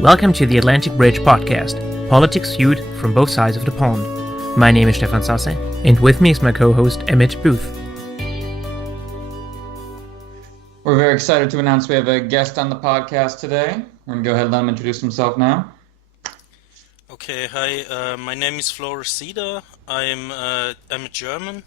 Welcome to the Atlantic Bridge podcast, politics viewed from both sides of the pond. My name is Stefan Sasse, and with me is my co-host Emmett Booth. We're very excited to announce we have a guest on the podcast today. We're going to go ahead and let him introduce himself now. Okay, hi, my name is Flora, Cedar. I'm a German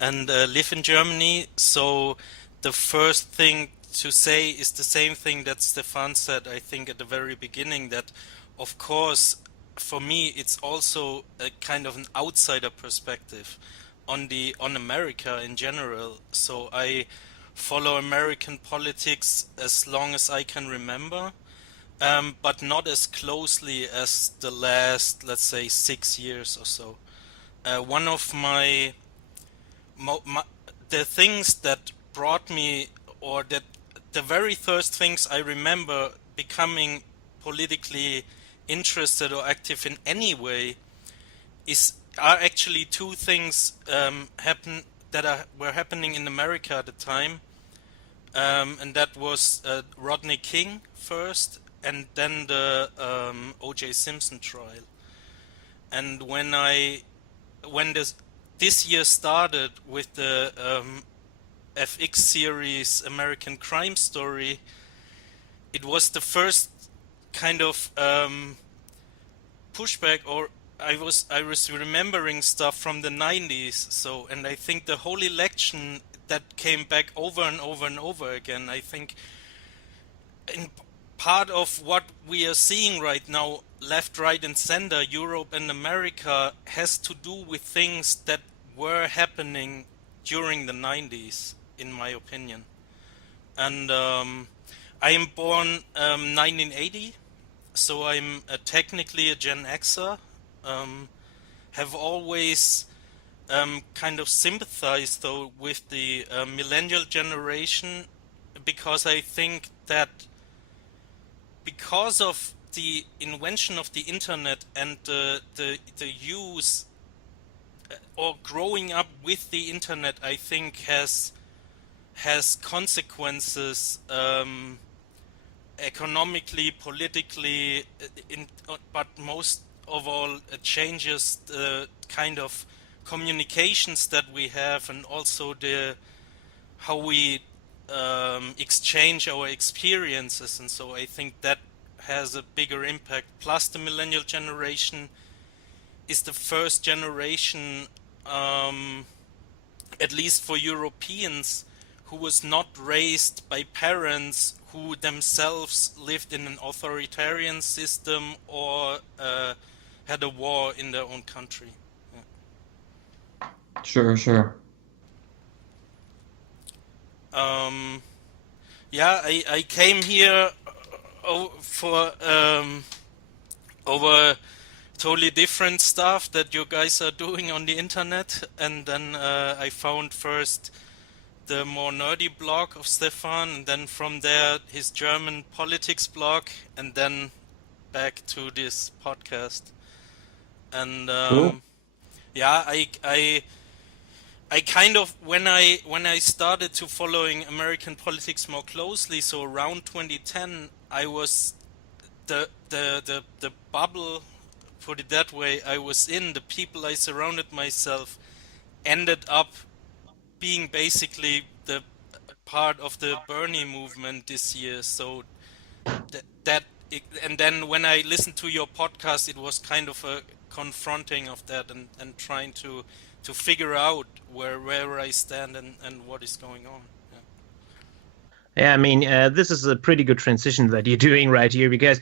and live in Germany, so the first thing to say is the same thing that Stefan said, I think, at the very beginning, that of course for me it's also a kind of an outsider perspective on America in general. So I follow American politics as long as I can remember, but not as closely as the last, let's say, 6 years or so. One of the things that brought me, or that the very first things I remember becoming politically interested or active in any way are actually two things were happening in America at the time, and that was Rodney King first, and then the O.J. Simpson trial. And when this year started with the FX series American Crime Story, it was the first kind of pushback, or I was remembering stuff from the 90s. So, and I think the whole election that came back over and over and over again, I think in part of what we are seeing right now, left, right and center, Europe and America, has to do with things that were happening during the 90s, in my opinion. And I am born 1980, so I'm technically a Gen Xer. Have always kind of sympathized, though, with the millennial generation, because I think that because of the invention of the internet and the use or growing up with the internet, I think has consequences economically, politically, but most of all changes the kind of communications that we have, and also how we exchange our experiences. And so I think that has a bigger impact. Plus the millennial generation is the first generation, at least for Europeans, who was not raised by parents who themselves lived in an authoritarian system or had a war in their own country. Sure. I came here for over totally different stuff that you guys are doing on the internet, and then I found first the more nerdy blog of Stefan, and then from there his German politics blog, and then back to this podcast. And Cool. I kind of, when I started to following American politics more closely, so around 2010, I was the bubble, put it that way, I was in, the people I surrounded myself ended up being basically the part of the Bernie movement this year. So and then when I listened to your podcast, it was kind of a confronting of that, and trying to figure out where I stand and what is going on. Yeah, I mean, this is a pretty good transition that you're doing right here, because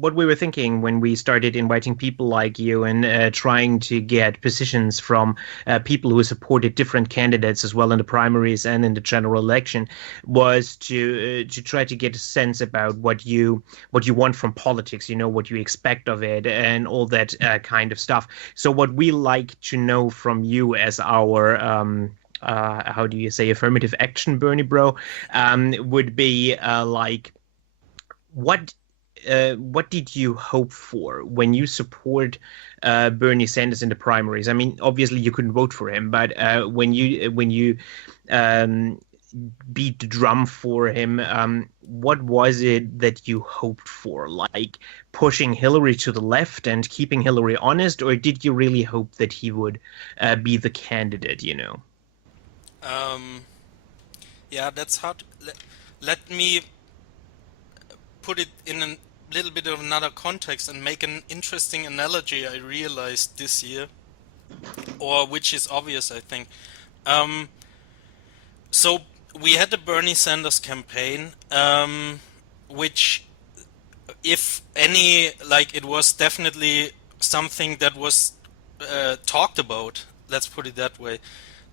what we were thinking when we started inviting people like you and trying to get positions from people who supported different candidates as well in the primaries and in the general election was to try to get a sense about what you want from politics, what you expect of it and all that kind of stuff. So what we like to know from you as our how do you say, affirmative action, Bernie bro, would be like, what did you hope for when you support Bernie Sanders in the primaries? I mean, obviously you couldn't vote for him, but when you beat the drum for him, what was it that you hoped for? Like pushing Hillary to the left and keeping Hillary honest, or did you really hope that he would be the candidate, you know? Yeah, that's hard. Let me put it in a little bit of another context and make an interesting analogy I realized this year, or which is obvious, I think. So we had the Bernie Sanders campaign, which, if any, like, it was definitely something that was talked about. Let's put it that way.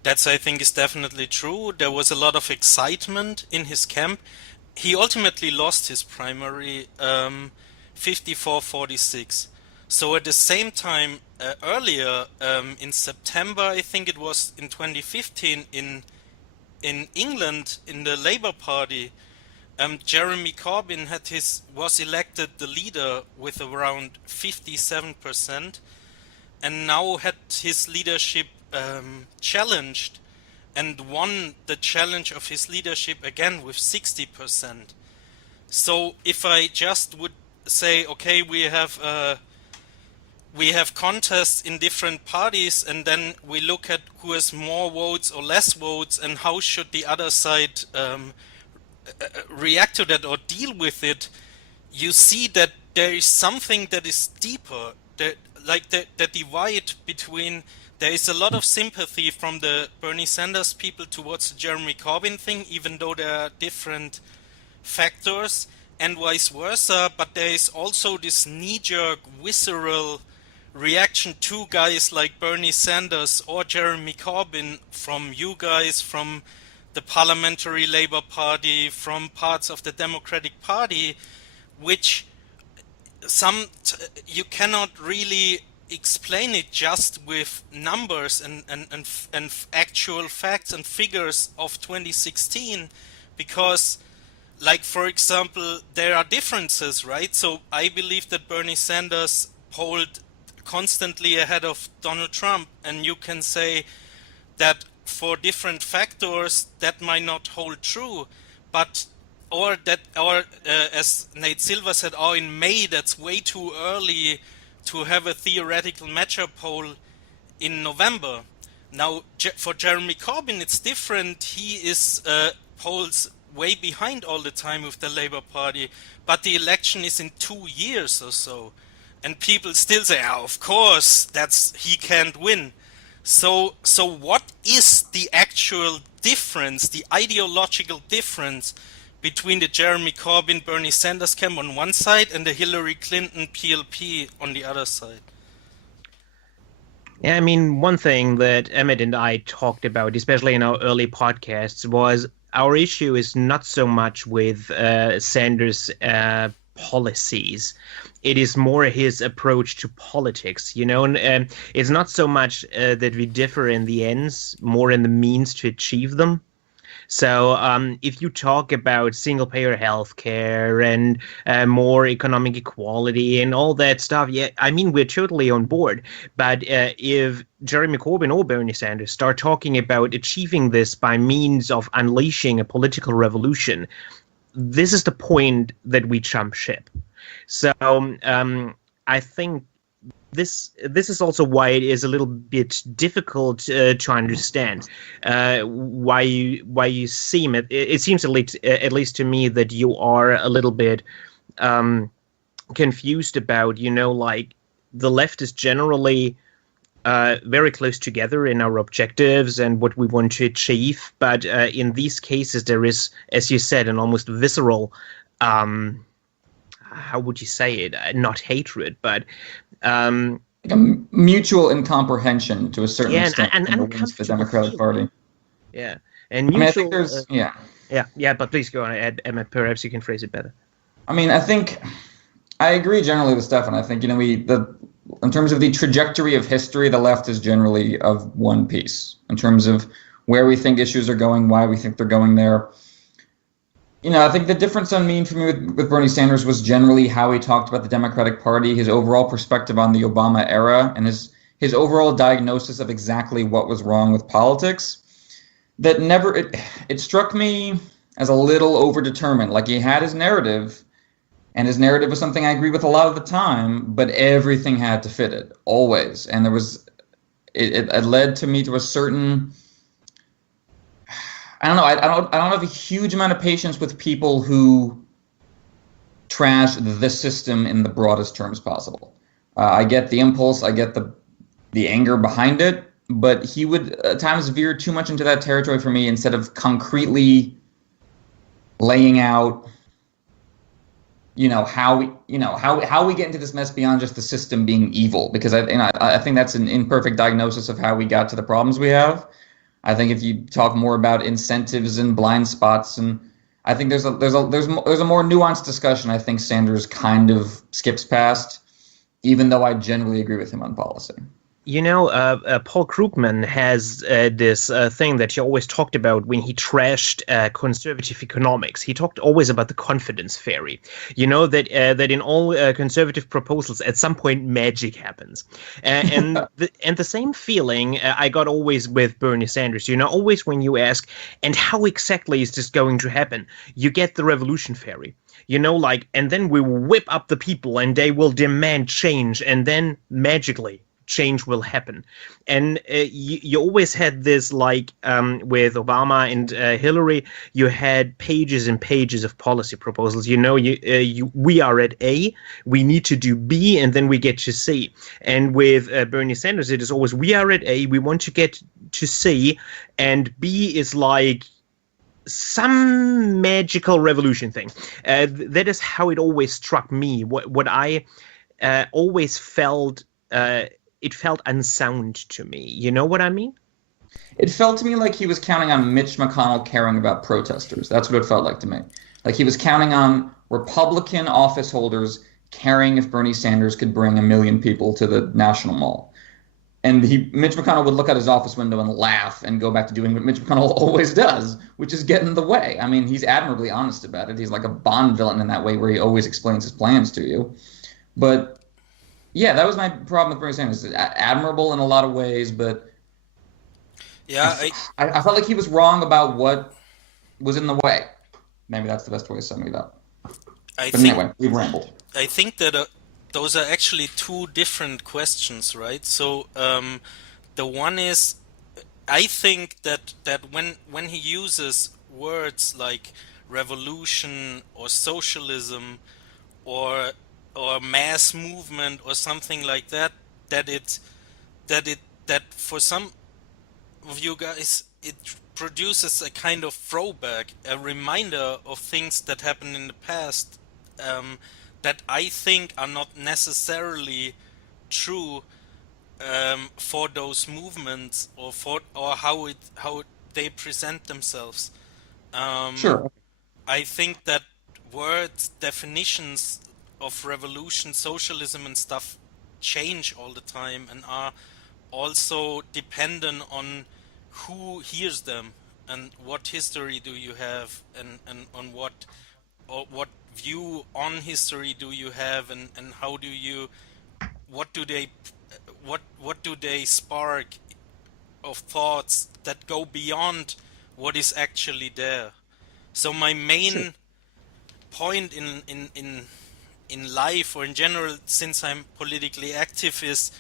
That's, I think, is definitely true. There was a lot of excitement in his camp. He ultimately lost his primary, 54-46. So at the same time, earlier, in September, I think it was in 2015, in England, in the Labour Party, Jeremy Corbyn was elected the leader with around 57%, and now had his leadership challenged, and won the challenge of his leadership again with 60%. So if I just would say, okay, we have contests in different parties, and then we look at who has more votes or less votes, and how should the other side react to that or deal with it, you see that there is something that is deeper, that the divide between, there is a lot of sympathy from the Bernie Sanders people towards the Jeremy Corbyn thing, even though there are different factors, and vice versa, but there is also this knee-jerk, visceral reaction to guys like Bernie Sanders or Jeremy Corbyn from you guys, from the Parliamentary Labour Party, from parts of the Democratic Party, which you cannot really explain it just with numbers and actual facts and figures of 2016, because, like, for example, there are differences, right? So I believe that Bernie Sanders polled constantly ahead of Donald Trump, and you can say that for different factors that might not hold true, but as Nate Silver said, in May, that's way too early to have a theoretical matchup poll in November. Now, for Jeremy Corbyn, it's different. He is polls way behind all the time with the Labour Party, but the election is in 2 years or so, and people still say, of course, he can't win. So what is the actual difference, the ideological difference between the Jeremy Corbyn, Bernie Sanders camp on one side and the Hillary Clinton PLP on the other side? Yeah, I mean, one thing that Emmett and I talked about, especially in our early podcasts, was our issue is not so much with Sanders' policies. It is more his approach to politics, you know, and it's not so much that we differ in the ends, more in the means to achieve them. So if you talk about single-payer healthcare and more economic equality and all that stuff, yeah, I mean, we're totally on board. But if Jeremy Corbyn or Bernie Sanders start talking about achieving this by means of unleashing a political revolution, this is the point that we jump ship. So I think this is also why it is a little bit difficult to understand why you seem it seems at least to me that you are a little bit confused about, you know, like the left is generally very close together in our objectives and what we want to achieve, but in these cases there is, as you said, an almost visceral how would you say it? Not hatred, but like a mutual incomprehension to a certain extent and against the Democratic Party. Yeah, and mutual. I mean, I think there's yeah. But please go on, Emma. Perhaps you can phrase it better. I mean, I think I agree generally with Stefan. I think, you know, in terms of the trajectory of history, the left is generally of one piece in terms of where we think issues are going, why we think they're going there. You know, I think the difference for me with Bernie Sanders was generally how he talked about the Democratic Party, his overall perspective on the Obama era, and his overall diagnosis of exactly what was wrong with politics. that never it struck me as a little overdetermined. Like he had his narrative, and his narrative was something I agree with a lot of the time, but everything had to fit it always, and there was it led to me to a certain I don't know I don't have a huge amount of patience with people who trash the system in the broadest terms possible. I get the impulse, I get the anger behind it, but he would at times veer too much into that territory for me instead of concretely laying out, how we get into this mess beyond just the system being evil. Because I think that's an imperfect diagnosis of how we got to the problems we have. I think if you talk more about incentives and blind spots, and I think there's a more nuanced discussion I think Sanders kind of skips past, even though I generally agree with him on policy. Paul Krugman has this thing that he always talked about when he trashed conservative economics. He talked always about the confidence fairy. That in all conservative proposals, at some point, magic happens. And the same feeling I got always with Bernie Sanders. Always when you ask, and how exactly is this going to happen? You get the revolution fairy. And then we will whip up the people and they will demand change, and then magically change will happen. And you always had this, with Obama and Hillary, you had pages and pages of policy proposals. We are at A, we need to do B, and then we get to C. And with Bernie Sanders, it is always, we are at A, we want to get to C, and B is like some magical revolution thing. That is how it always struck me. What I always felt, it felt unsound to me. You know what I mean? It felt to me like he was counting on Mitch McConnell caring about protesters. That's what it felt like to me. Like he was counting on Republican office holders caring if Bernie Sanders could bring 1 million people to the National Mall. And Mitch McConnell would look out his office window and laugh and go back to doing what Mitch McConnell always does, which is get in the way. I mean, he's admirably honest about it. He's like a Bond villain in that way, where he always explains his plans to you. But yeah, that was my problem with Bernie Sanders. Admirable in a lot of ways, but yeah, I felt like he was wrong about what was in the way. Maybe that's the best way of summing it up. Anyway, we've rambled. I think that those are actually two different questions, right? So the one is, I think that when he uses words like revolution or socialism or mass movement or something like that, that for some of you guys it produces a kind of throwback, a reminder of things that happened in the past, that I think are not necessarily true for those movements or how they present themselves. Sure. I think that words, definitions of revolution, socialism and stuff change all the time and are also dependent on who hears them and what history do you have, and on what view on history do you have, and how do you what do they spark of thoughts that go beyond what is actually there. So my main point in life or in general, since I'm politically active, is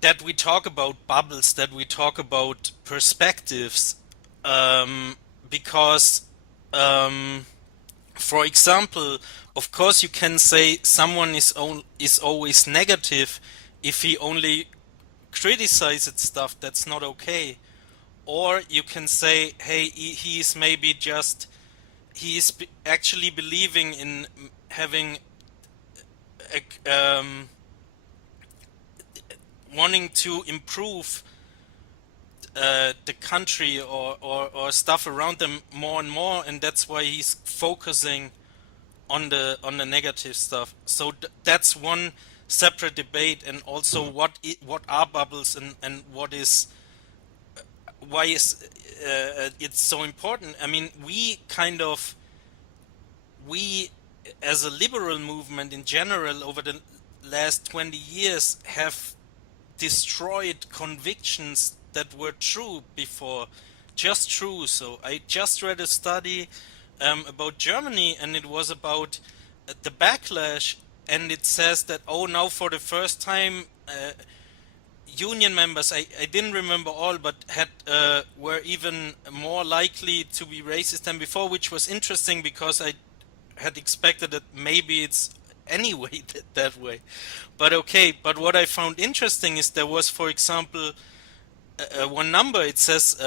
that we talk about bubbles, that we talk about perspectives, because for example, of course you can say someone is always negative if he only criticizes stuff that's not okay, or you can say, hey, he's maybe just he's actually believing in having wanting to improve the country or stuff around them more and more, and that's why he's focusing on the negative stuff. So that's one separate debate, and also what are bubbles, and what is why is it's so important. I mean, we as a liberal movement in general over the last 20 years have destroyed convictions that were true before, just true. So I just read a study about Germany, and it was about the backlash, and it says that, oh, now for the first time, union members, I didn't remember all, but were even more likely to be racist than before, which was interesting because I had expected that maybe it's anyway that way. But okay, but what I found interesting is there was, for example, one number, it says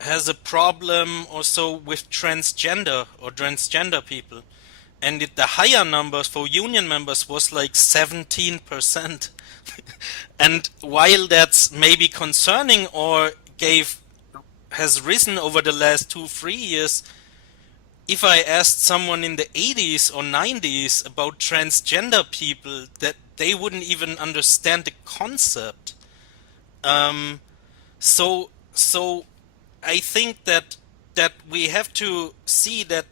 has a problem or so with transgender people. And the higher numbers for union members was like 17%. And while that's maybe concerning or has risen over the last 2-3 years, if I asked someone in the 80s or 90s about transgender people, that they wouldn't even understand the concept. So I think that we have to see that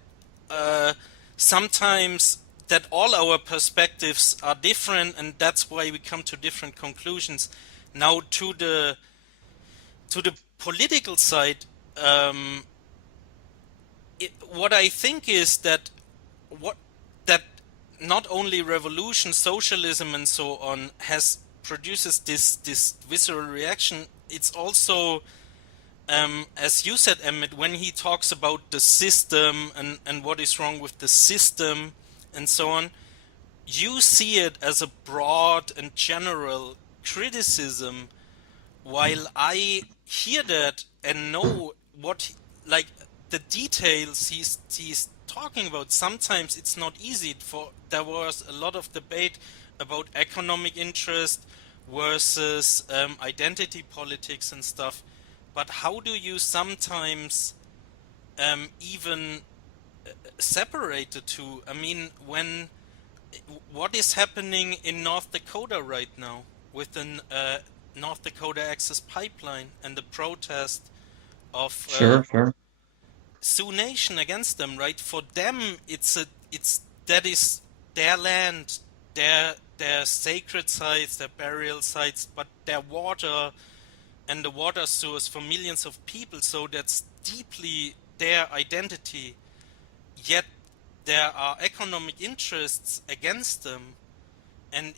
sometimes that all our perspectives are different, and that's why we come to different conclusions. Now to the political side, what I think is that not only revolution, socialism, and so on produces this visceral reaction. It's also, as you said, Emmett, when he talks about the system and what is wrong with the system and so on, you see it as a broad and general criticism, while I hear that and know what, like, the details he's talking about. Sometimes it's not easy. There was a lot of debate about economic interest versus identity politics and stuff. But how do you sometimes even separate the two? I mean, what is happening in North Dakota right now with the North Dakota Access Pipeline and the protest of Sure. Sioux Nation against them, right? For them, that is their land, their sacred sites, their burial sites, but their water and the water source for millions of people. So that's deeply their identity. Yet there are economic interests against them. And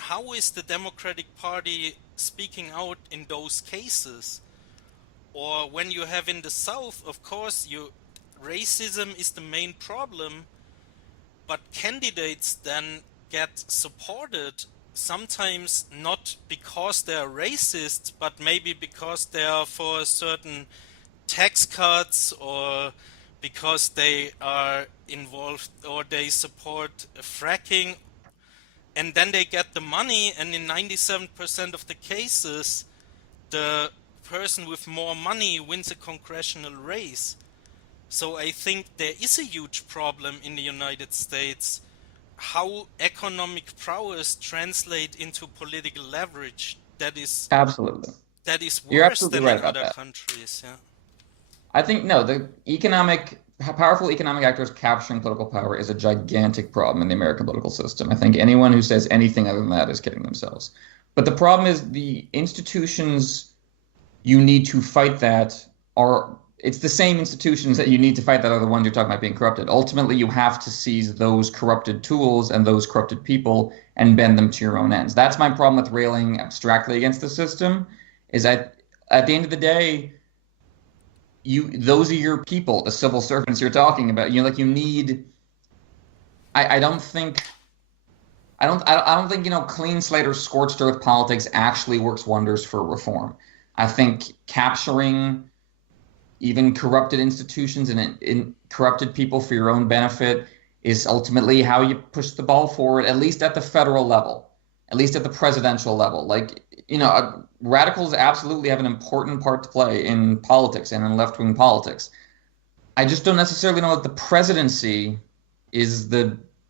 how is the Democratic Party speaking out in those cases? Or when you have in the South, of course, racism is the main problem, but candidates then get supported, sometimes not because they are racist, but maybe because they are for certain tax cuts, or because they are involved or they support fracking, and then they get the money, and in 97% of the cases, the person with more money wins a congressional race. So I think there is a huge problem in the United States how economic prowess translate into political leverage. That is Absolutely. You're worse absolutely than right in about other that. countries. Yeah. I think no, powerful economic actors capturing political power is a gigantic problem in the American political system. I think anyone who says anything other than that is kidding themselves. But the problem is the institutions you need to fight that it's the same institutions that you need to fight that are the ones you're talking about being corrupted. Ultimately, you have to seize those corrupted tools and those corrupted people and bend them to your own ends. That's my problem with railing abstractly against the system, is that at the end of the day, those are your people, the civil servants you're talking about. I don't think clean slate or scorched earth politics actually works wonders for reform. I think capturing even corrupted institutions and corrupted people for your own benefit is ultimately how you push the ball forward, at least at the federal level, at least at the presidential level. Radicals absolutely have an important part to play in politics and in left-wing politics. I just don't necessarily know that the presidency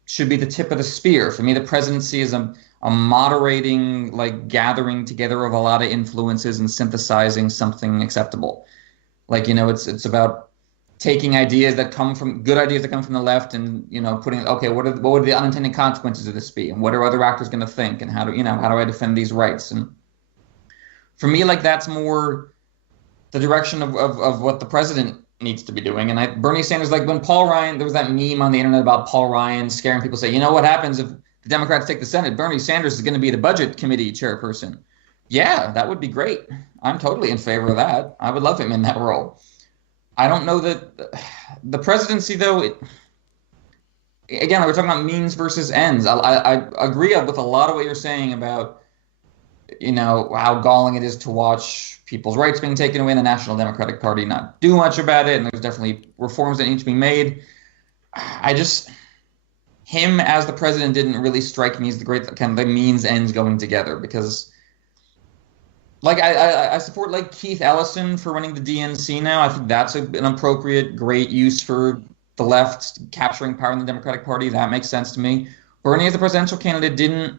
should be the tip of the spear. For me, the presidency is a moderating, gathering together of a lot of influences and synthesizing something acceptable. It's about taking good ideas that come from the left and, putting, okay, what would the unintended consequences of this be? And what are other actors going to think? And how do I defend these rights? And For me, like that's more the direction of what the president needs to be doing. And Bernie Sanders, like when Paul Ryan, there was that meme on the internet about Paul Ryan scaring people, say, you know what happens if the Democrats take the Senate? Bernie Sanders is going to be the budget committee chairperson. Yeah, that would be great. I'm totally in favor of that. I would love him in that role. I don't know that the presidency, though, again, we're talking about means versus ends. I agree with a lot of what you're saying about, how galling it is to watch people's rights being taken away and the National Democratic Party not do much about it. And there's definitely reforms that need to be made. Him as the president didn't really strike me as the great kind of the means ends going together, because like I support like Keith Ellison for running the DNC now. I think that's an appropriate, great use for the left capturing power in the Democratic Party. That makes sense to me. Bernie as the presidential candidate didn't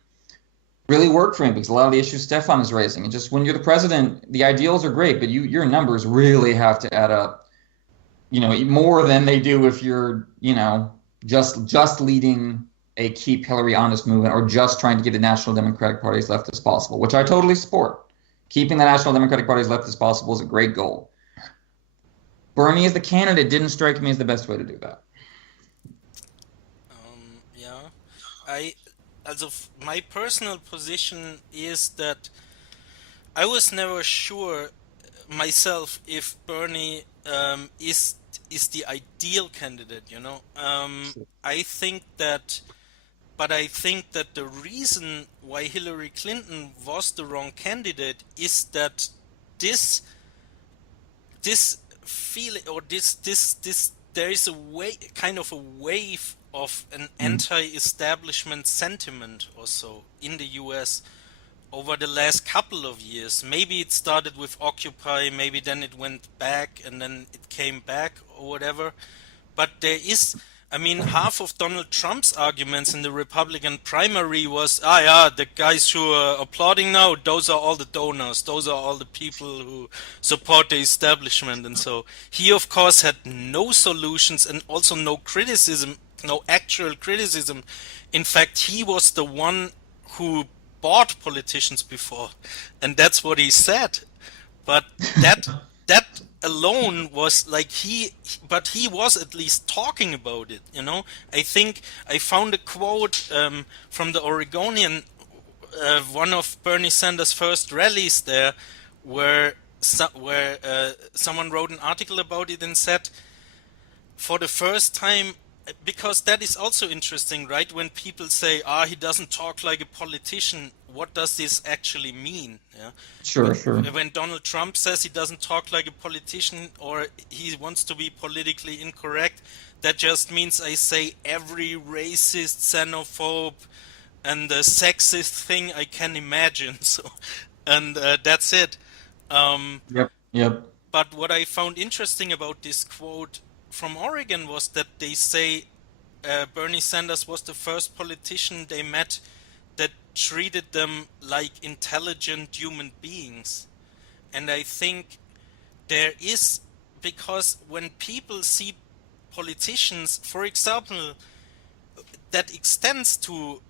really work for him because a lot of the issues Stefan is raising. And just when you're the president, the ideals are great, but your numbers really have to add up, more than they do if you're, just leading a keep Hillary honest movement or just trying to get the National Democratic Party as left as possible, which I totally support. Keeping the National Democratic Party as left as possible is a great goal. Bernie as the candidate didn't strike me as the best way to do that. Yeah, my personal position is that I was never sure myself if Bernie is the ideal candidate. I think that the reason why Hillary Clinton was the wrong candidate is that this feeling, or this there is a wave of an anti-establishment sentiment or so in the US over the last couple of years. Maybe it started with Occupy, maybe then it went back and then it came back or whatever. But there is, half of Donald Trump's arguments in the Republican primary was, the guys who are applauding now, those are all the donors, those are all the people who support the establishment. And so he, of course, had no solutions and also no criticism, no actual criticism. In fact, he was the one who bought politicians before, and that's what he said. But that alone was like but he was at least talking about it. I think I found a quote from the Oregonian, one of Bernie Sanders' first rallies there, where someone wrote an article about it and said, for the first time, because that is also interesting, right? When people say, he doesn't talk like a politician, what does this actually mean? Yeah. Sure. When Donald Trump says he doesn't talk like a politician or he wants to be politically incorrect, that just means I say every racist, xenophobe, and sexist thing I can imagine. So, and that's it. Yep. But what I found interesting about this quote from Oregon was that they say Bernie Sanders was the first politician they met that treated them like intelligent human beings. And I think there is, because when people see politicians, for example, that extends to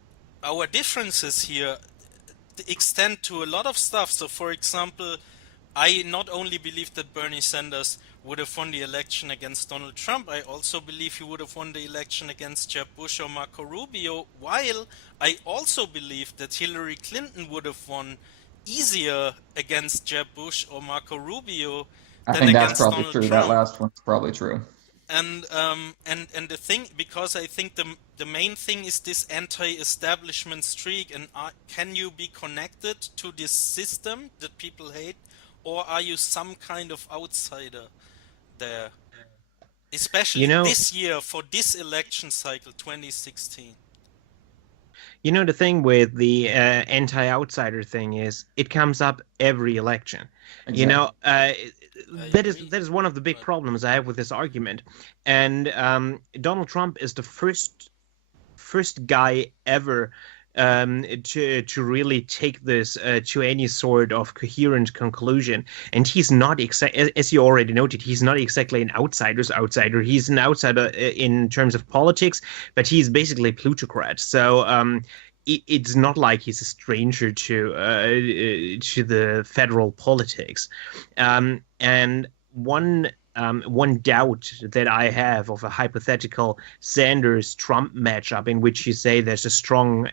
our differences here, extend to a lot of stuff. So for example, I not only believe that Bernie Sanders would have won the election against Donald Trump, I also believe he would have won the election against Jeb Bush or Marco Rubio, while I also believe that Hillary Clinton would have won easier against Jeb Bush or Marco Rubio than against Donald Trump. That last one's probably true. And the thing, because I think the main thing is this anti-establishment streak, and can you be connected to this system that people hate, or are you some kind of outsider there? Especially this year for this election cycle, 2016. The thing with the anti-outsider thing is it comes up every election. Exactly. That is one of the big problems I have with this argument. And Donald Trump is the first guy ever to really take this to any sort of coherent conclusion. And he's not as you already noted, he's not exactly an outsider's outsider. He's an outsider in terms of politics, but he's basically a plutocrat. So it's not like he's a stranger to the federal politics. And one doubt that I have of a hypothetical Sanders-Trump matchup in which you say there's a strong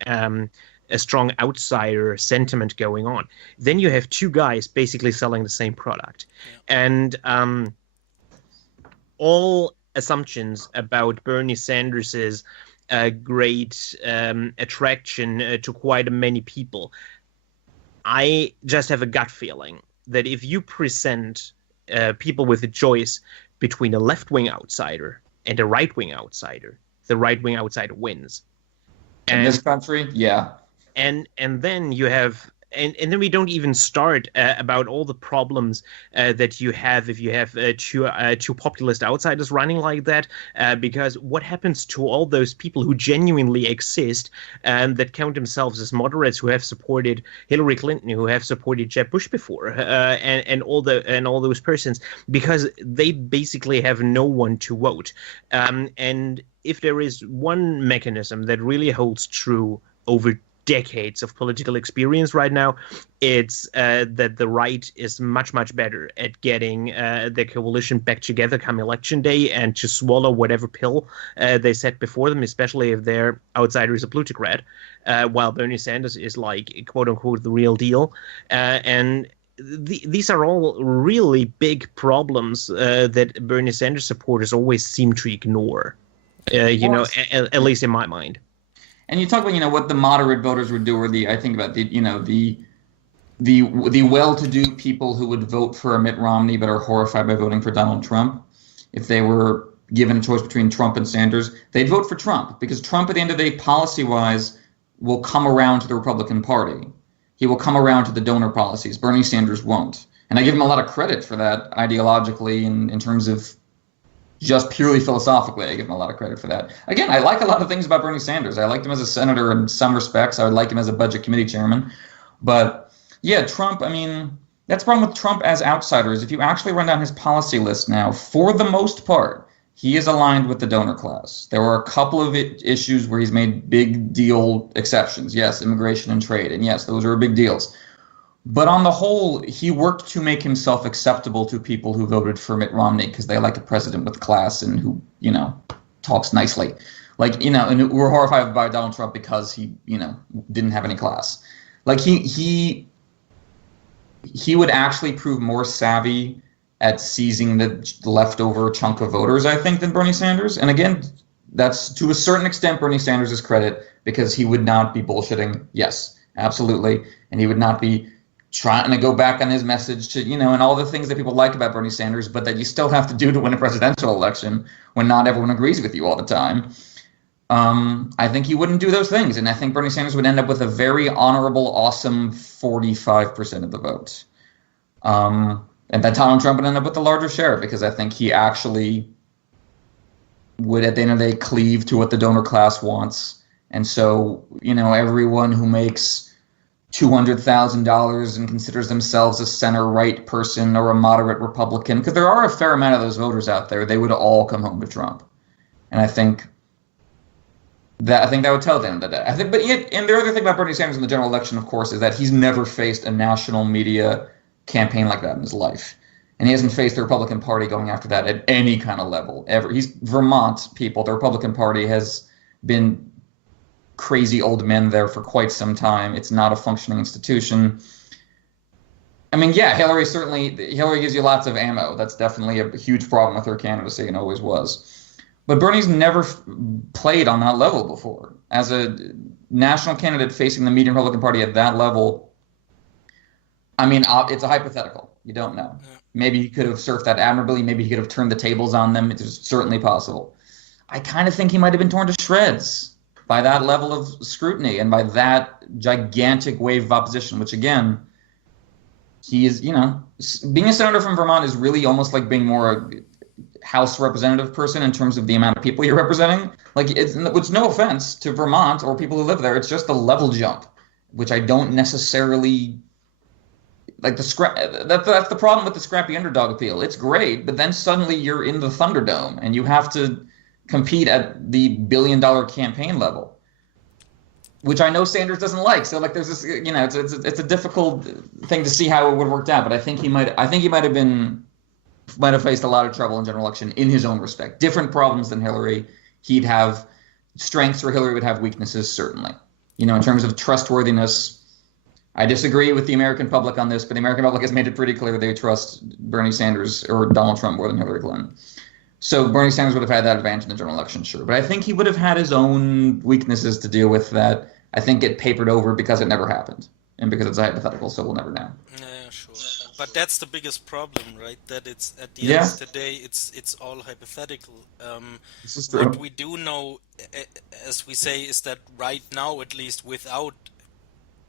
outsider sentiment going on. Then you have two guys basically selling the same product. Yeah. And all assumptions about Bernie Sanders's great attraction to quite many people, I just have a gut feeling that if you present people with a choice between a left-wing outsider and a right-wing outsider, the right-wing outsider wins. In this country, yeah. And then you have, and then we don't even start about all the problems that you have if you have two populist outsiders running like that, because what happens to all those people who genuinely exist that count themselves as moderates, who have supported Hillary Clinton, who have supported Jeb Bush before, and all those persons, because they basically have no one to vote. And if there is one mechanism that really holds true over decades of political experience right now, it's that the right is much, much better at getting the coalition back together come election day and to swallow whatever pill they set before them, especially if their outsider is a plutocrat, while Bernie Sanders is like, quote unquote, the real deal. And these are all really big problems that Bernie Sanders supporters always seem to ignore, at least in my mind. And you talk about, what the moderate voters would do, or I think about the well-to-do people who would vote for Mitt Romney but are horrified by voting for Donald Trump. If they were given a choice between Trump and Sanders, they'd vote for Trump, because Trump, at the end of the day, policy-wise, will come around to the Republican Party. He will come around to the donor policies. Bernie Sanders won't. And I give him a lot of credit for that ideologically in terms of just purely philosophically. I give him a lot of credit for that. Again, I like a lot of things about Bernie Sanders. I liked him as a senator in some respects. I would like him as a budget committee chairman. But yeah, Trump, that's the problem with Trump as outsiders. If you actually run down his policy list now, for the most part, he is aligned with the donor class. There were a couple of issues where he's made big deal exceptions. Yes, immigration and trade. And yes, those are big deals. But on the whole, he worked to make himself acceptable to people who voted for Mitt Romney because they like a president with class and who, talks nicely. And were horrified by Donald Trump because he, didn't have any class. He would actually prove more savvy at seizing the leftover chunk of voters, I think, than Bernie Sanders. And again, that's to a certain extent Bernie Sanders' credit, because he would not be bullshitting. Yes, absolutely. And he would not be trying to go back on his message to, and all the things that people like about Bernie Sanders, but that you still have to do to win a presidential election when not everyone agrees with you all the time. I think he wouldn't do those things. And I think Bernie Sanders would end up with a very honorable, awesome 45% of the vote. And then Donald Trump would end up with a larger share, because I think he actually would, at the end of the day, cleave to what the donor class wants. And so, everyone who makes $200,000 and considers themselves a center-right person or a moderate Republican, because there are a fair amount of those voters out there, they would all come home to Trump. And I think that would tell them that. And the other thing about Bernie Sanders in the general election, of course, is that he's never faced a national media campaign like that in his life. And he hasn't faced the Republican Party going after that at any kind of level ever. He's Vermont people. The Republican Party has been crazy old men there for quite some time. It's not a functioning institution. Hillary gives you lots of ammo. That's definitely a huge problem with her candidacy, and always was. But Bernie's never played on that level before. As a national candidate facing the median Republican Party at that level, it's a hypothetical. You don't know. Maybe he could have surfed that admirably. Maybe he could have turned the tables on them. It's certainly possible. I kind of think he might have been torn to shreds by that level of scrutiny and by that gigantic wave of opposition, which again, he is, being a senator from Vermont is really almost like being more a House representative person in terms of the amount of people you're representing. It's no offense to Vermont or people who live there. It's just a level jump, which I don't necessarily like. That's the problem with the scrappy underdog appeal. It's great, but then suddenly you're in the Thunderdome and you have to compete at the billion-dollar campaign level. which I know Sanders doesn't like. So like, there's this, it's a difficult thing to see how it would have worked out. But I think he might have faced a lot of trouble in general election in his own respect. Different problems than Hillary. He'd have strengths where Hillary would have weaknesses, certainly. In terms of trustworthiness, I disagree with the American public on this, but the American public has made it pretty clear they trust Bernie Sanders or Donald Trump more than Hillary Clinton. So Bernie Sanders would have had that advantage in the general election, sure. But I think he would have had his own weaknesses to deal with that I think get papered over because it never happened. And because it's a hypothetical, so we'll never know. Yeah, sure. But that's the biggest problem, right? That it's at the end of the day, it's all hypothetical. This is true. What we do know, as we say, is that right now, at least without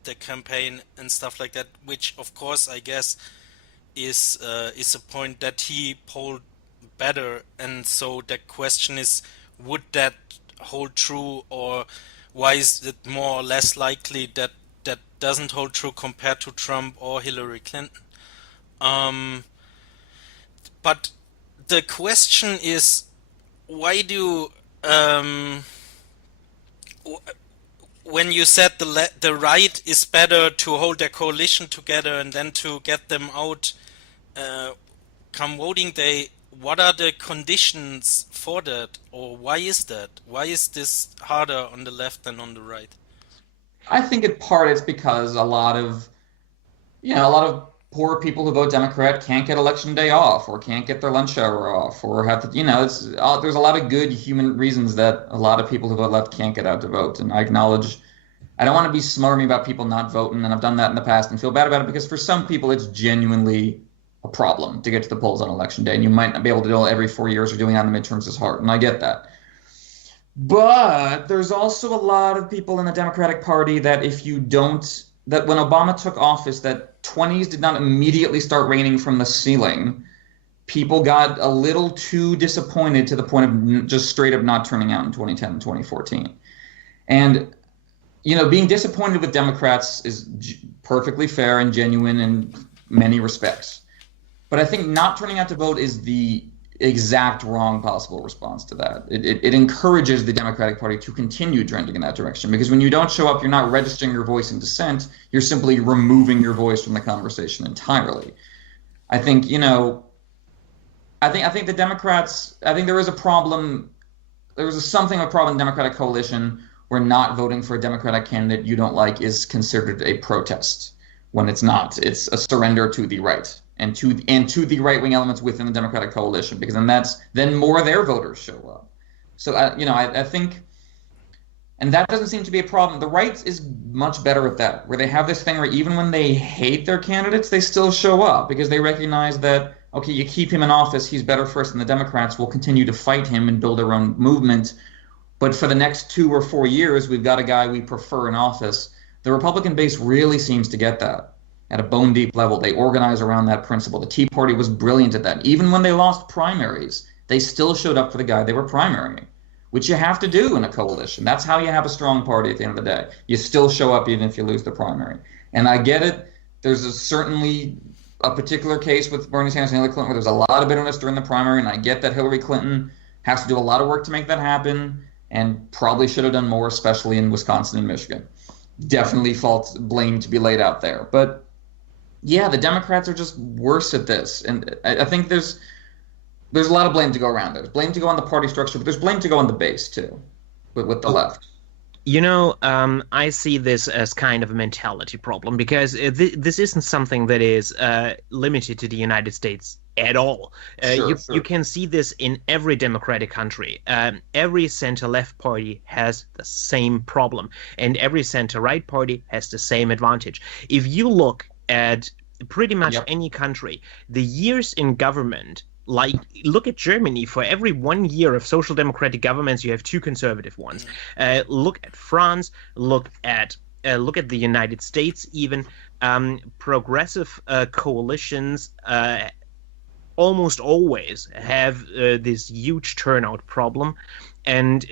the campaign and stuff like that, which of course I guess is a point that he polled better, and so the question is, would that hold true, or why is it more or less likely that that doesn't hold true compared to Trump or Hillary Clinton? But the question is, why do when you said the right is better to hold their coalition together and then to get them out come voting day, what are the conditions for that, or why is that? Why is this harder on the left than on the right? I think in part it's because a lot of poor people who vote Democrat can't get election day off, or can't get their lunch hour off, or have to, there's a lot of good human reasons that a lot of people who vote left can't get out to vote. And I acknowledge, I don't want to be smarmy about people not voting, and I've done that in the past and feel bad about it, because for some people it's genuinely a problem to get to the polls on election day, and you might not be able to do it every 4 years, or doing that in the midterms is hard, and I get that. But there's also a lot of people in the Democratic Party that that when Obama took office, that 20s did not immediately start raining from the ceiling. People got a little too disappointed to the point of just straight up not turning out in 2010 and 2014. And, being disappointed with Democrats is perfectly fair and genuine in many respects. But I think not turning out to vote is the exact wrong possible response to that. It encourages the Democratic Party to continue trending in that direction, because when you don't show up, you're not registering your voice in dissent. You're simply removing your voice from the conversation entirely. I think, I think the Democrats, I think there is a problem. There is something of a problem in the Democratic coalition where not voting for a Democratic candidate you don't like is considered a protest, when it's not. It's a surrender to the right. And to the right-wing elements within the Democratic coalition, because then more of their voters show up. So I think, and that doesn't seem to be a problem. The right is much better at that, where they have this thing where even when they hate their candidates, they still show up because they recognize that, okay, you keep him in office, he's better for us, and the Democrats will continue to fight him and build their own movement. But for the next 2 or 4 years, we've got a guy we prefer in office. The Republican base really seems to get that. At a bone-deep level, they organize around that principle. The Tea Party was brilliant at that. Even when they lost primaries, they still showed up for the guy they were primarying, which you have to do in a coalition. That's how you have a strong party at the end of the day. You still show up even if you lose the primary. And I get it. There's certainly a particular case with Bernie Sanders and Hillary Clinton where there's a lot of bitterness during the primary, and I get that Hillary Clinton has to do a lot of work to make that happen and probably should have done more, especially in Wisconsin and Michigan. Definitely blame to be laid out there. But yeah, the Democrats are just worse at this. And I think there's a lot of blame to go around. There's blame to go on the party structure, but there's blame to go on the base, too, with the left. I see this as kind of a mentality problem, because this isn't something that is limited to the United States at all. Sure. You can see this in every democratic country. Every center-left party has the same problem, and every center-right party has the same advantage. If you look at pretty much any country, the years in government, like look at Germany, for every 1 year of social democratic governments, you have 2 conservative ones. Look at France, look at the United States, even progressive coalitions almost always have this huge turnout problem. And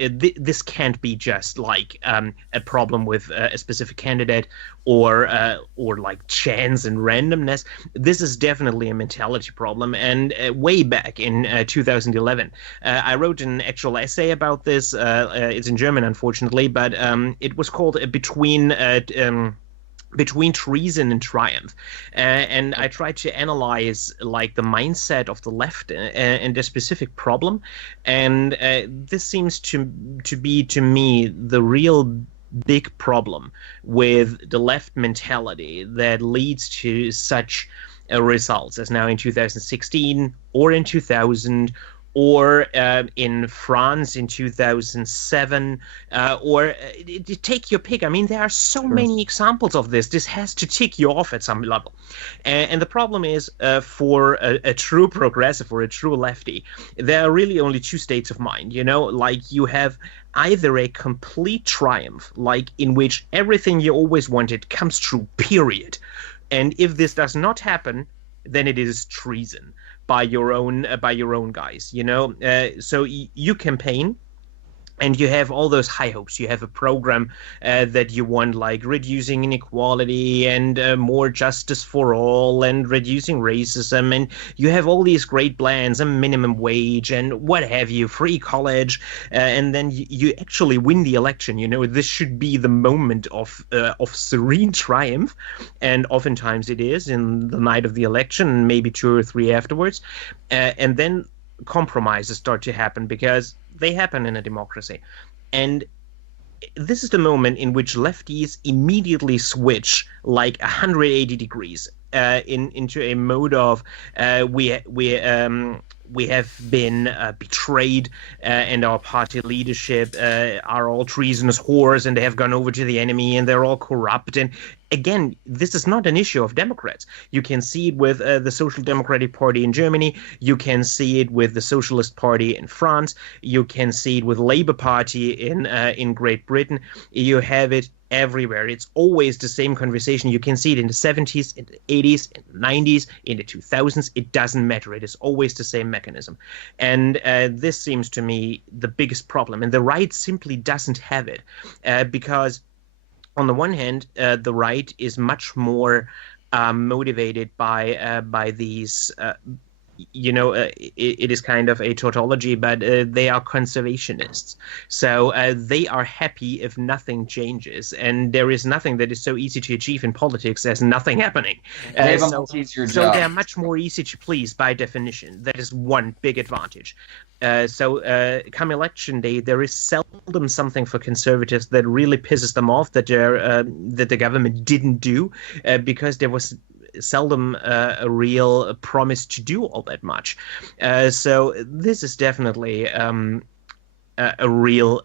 this can't be just like a problem with a specific candidate or like chance and randomness. This is definitely a mentality problem. And way back in 2011, I wrote an actual essay about this. It's in German, unfortunately, but it was called Between Treason and Triumph, and I tried to analyze like the mindset of the left and their specific problem, and this seems to be to me the real big problem with the left mentality that leads to such results as now in 2016 or in 2000 or in France in 2007, or take your pick. I mean, there are so many examples of this. This has to tick you off at some level. And the problem is for a true progressive or a true lefty, there are really only two states of mind, you know, like you have either a complete triumph, like in which everything you always wanted comes true, period. And if this does not happen, then it is treason by your own guys, you know. So you campaign and you have all those high hopes. You have a program that you want, like reducing inequality and more justice for all and reducing racism. And you have all these great plans, a minimum wage and what have you, free college. And then you actually win the election. You know, this should be the moment of serene triumph. And oftentimes it is in the night of the election, maybe 2 or 3 afterwards. And then compromises start to happen because they happen in a democracy. And this is the moment in which lefties immediately switch like 180 degrees into a mode of we have been betrayed and our party leadership are all treasonous whores and they have gone over to the enemy and they're all corrupt. And again, this is not an issue of Democrats. You can see it with the Social Democratic Party in Germany. You can see it with the Socialist Party in France. You can see it with Labour Party in Great Britain. You have it everywhere. It's always the same conversation. You can see it in the 70s, in the 80s, in the 90s, in the 2000s. It doesn't matter. It is always the same mechanism. And this seems to me the biggest problem. And the right simply doesn't have it because on the one hand, the right is much more motivated by these it is kind of a tautology, but they are conservationists. So they are happy if nothing changes. And there is nothing that is so easy to achieve in politics as nothing happening. So they are much more easy to please by definition. That is one big advantage. Come election day, there is seldom something for conservatives that really pisses them off that the government didn't do because there was seldom a real promise to do all that much. So this is definitely a real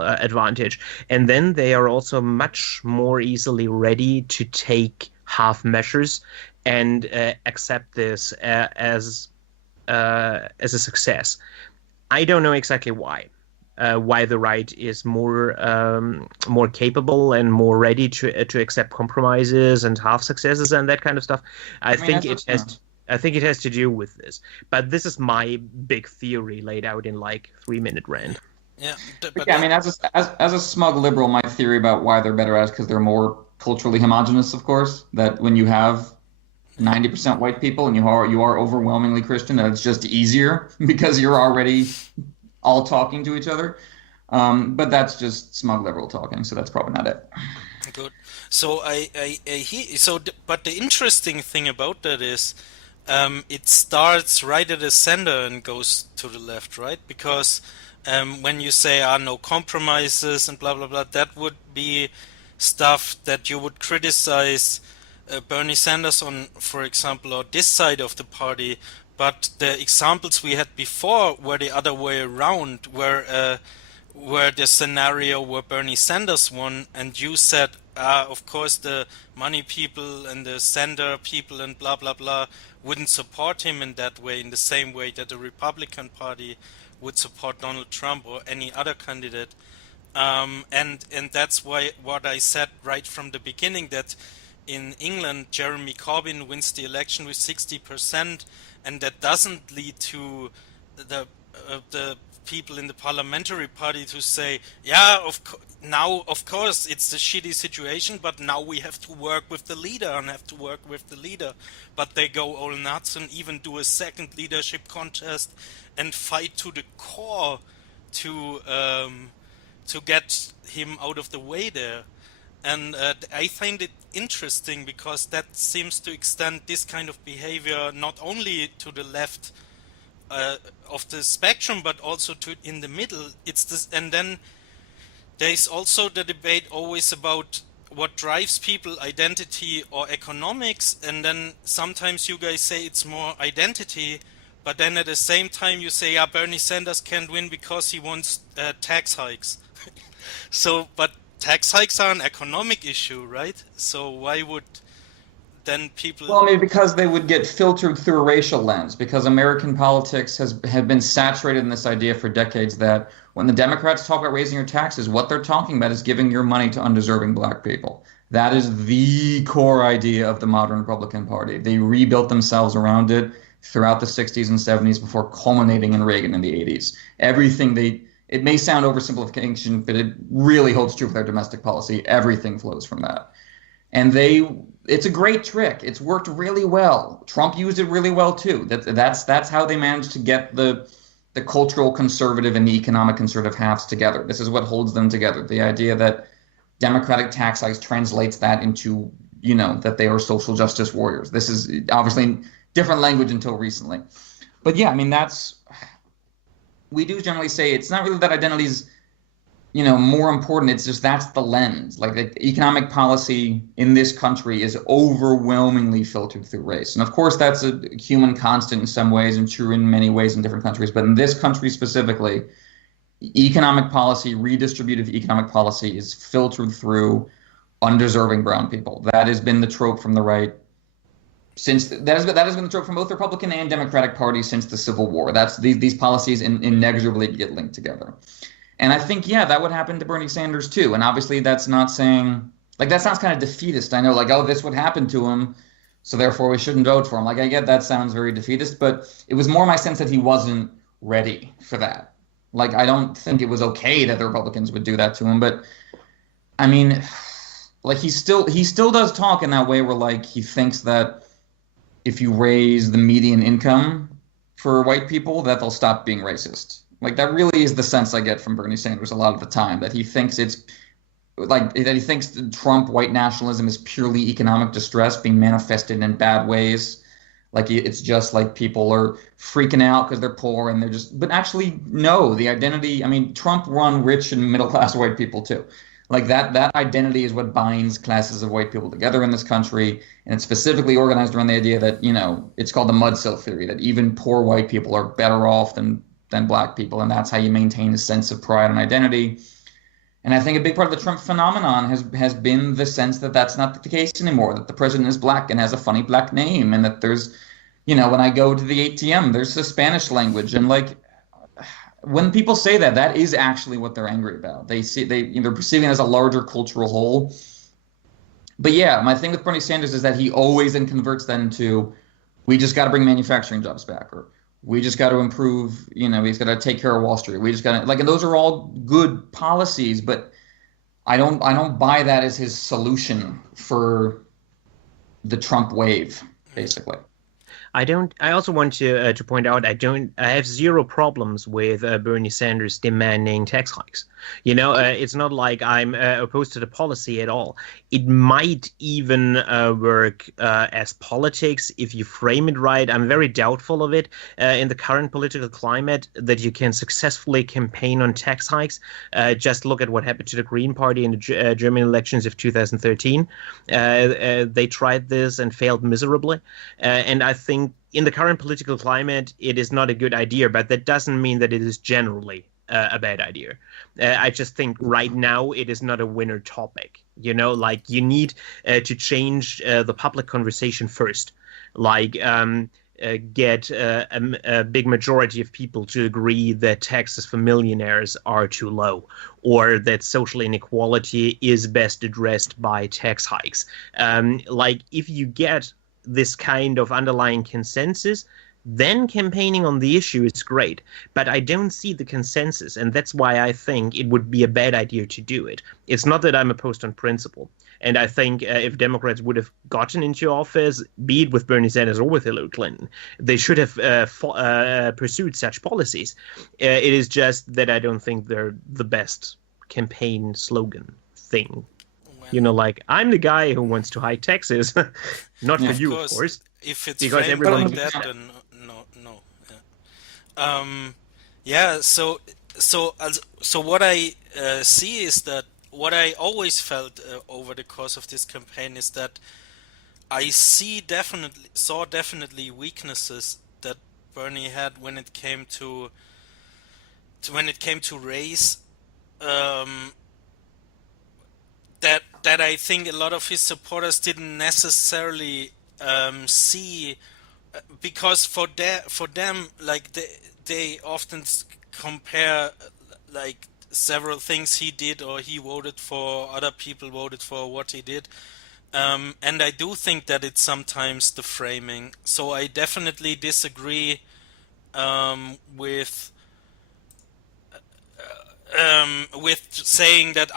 advantage. And then they are also much more easily ready to take half measures and accept this as a success. I don't know exactly why the right is more capable and more ready to accept compromises and half successes and that kind of stuff. I think it has to do with this. But this is my big theory laid out in like 3-minute rant. Yeah, I mean, as a smug liberal, my theory about why they're better at it is because they're more culturally homogenous, of course. That when you have 90% white people and you are overwhelmingly Christian, that it's just easier because you're already all talking to each other. But that's just smug liberal talking, so that's probably not it. Good. So but the interesting thing about that is it starts right at the center and goes to the left, right? Because when you say no compromises and blah blah blah, that would be stuff that you would criticize Bernie Sanders on, for example, or this side of the party. But the examples we had before were the other way around, where the scenario where Bernie Sanders won, and you said, of course, the money people and the sender people and blah blah blah wouldn't support him in that way, in the same way that the Republican Party would support Donald Trump or any other candidate. And that's why what I said right from the beginning, that in England, Jeremy Corbyn wins the election with 60%, and that doesn't lead to the people in the parliamentary party to say, yeah, now of course it's a shitty situation, but now we have to work with the leader and have to work with the leader. But they go all nuts and even do a second leadership contest and fight to the core to get him out of the way there. And I find it interesting because that seems to extend this kind of behavior not only to the left of the spectrum, but also to in the middle. It's this, and then there's also the debate always about what drives people, identity or economics, and then sometimes you guys say it's more identity, but then at the same time you say, yeah, Bernie Sanders can't win because he wants tax hikes. So, but tax hikes are an economic issue, right? So why would then people... Well, maybe because they would get filtered through a racial lens, because American politics have been saturated in this idea for decades that when the Democrats talk about raising your taxes, what they're talking about is giving your money to undeserving black people. That is the core idea of the modern Republican Party. They rebuilt themselves around it throughout the 60s and 70s before culminating in Reagan in the 80s. It may sound oversimplification, but it really holds true for their domestic policy. Everything flows from that. And it's a great trick. It's worked really well. Trump used it really well too. That's how they managed to get the cultural conservative and the economic conservative halves together. This is what holds them together. The idea that Democratic tax hikes translates that into, that they are social justice warriors. This is obviously different language until recently. But yeah, I mean, we do generally say it's not really that identity's more important. It's just that's the lens. Like the economic policy in this country is overwhelmingly filtered through race. And of course, that's a human constant in some ways and true in many ways in different countries. But in this country specifically, economic policy, redistributive economic policy is filtered through undeserving brown people. That has been the trope from the right that has been the trope from both Republican and Democratic parties since the Civil War. That's these policies inexorably get linked together. And I think, yeah, that would happen to Bernie Sanders too. And obviously that's not saying, that sounds kind of defeatist. I know, oh, this would happen to him, so therefore we shouldn't vote for him. I get that sounds very defeatist, but it was more my sense that he wasn't ready for that. I don't think it was okay that the Republicans would do that to him. But I mean, he still does talk in that way where he thinks that if you raise the median income for white people, that they'll stop being racist. That really is the sense I get from Bernie Sanders a lot of the time, that he thinks Trump white nationalism is purely economic distress being manifested in bad ways. It's just people are freaking out because they're poor and but actually, no, the identity, Trump run rich and middle class white people too. That identity is what binds classes of white people together in this country. And it's specifically organized around the idea that, it's called the mudsill theory, that even poor white people are better off than black people. And that's how you maintain a sense of pride and identity. And I think a big part of the Trump phenomenon has been the sense that that's not the case anymore, that the president is black and has a funny black name, and that there's, when I go to the ATM, there's the Spanish language. And when people say that, that is actually what they're angry about. They're perceiving it as a larger cultural whole. But yeah, my thing with Bernie Sanders is that he always then converts that into, we just got to bring manufacturing jobs back, or we just got to improve, he's got to take care of Wall Street. We just got to, and those are all good policies, but I don't buy that as his solution for the Trump wave, basically. I also want to point out I have zero problems with Bernie Sanders demanding tax hikes. It's not like I'm opposed to the policy at all. It might even work as politics if you frame it right. I'm very doubtful of it in the current political climate that you can successfully campaign on tax hikes. Just look at what happened to the Green Party in the German elections of 2013. They tried this and failed miserably. And I think in the current political climate, it is not a good idea, but that doesn't mean that it is generally a bad idea. I just think right now it is not a winner topic. You need to change the public conversation first. get a big majority of people to agree that taxes for millionaires are too low, or that social inequality is best addressed by tax hikes. Like, if you get this kind of underlying consensus, then campaigning on the issue is great. But I don't see the consensus, and that's why I think it would be a bad idea to do it. It's not that I'm opposed on principle. And I think if Democrats would have gotten into office, be it with Bernie Sanders or with Hillary Clinton, they should have pursued such policies. It is just that I don't think they're the best campaign slogan thing. Well, Like, I'm the guy who wants to hike taxes. Not for you, of course. If it's Because framed everybody like needs that, that. then no, no. Yeah. So what I see is that what I always felt over the course of this campaign is that I saw definitely weaknesses that Bernie had when it came to race. Um, that I think a lot of his supporters didn't necessarily see, because for them, like, they often compare like several things he did or he voted for, other people voted for what he did. And I do think that it's sometimes the framing. So I definitely disagree with saying that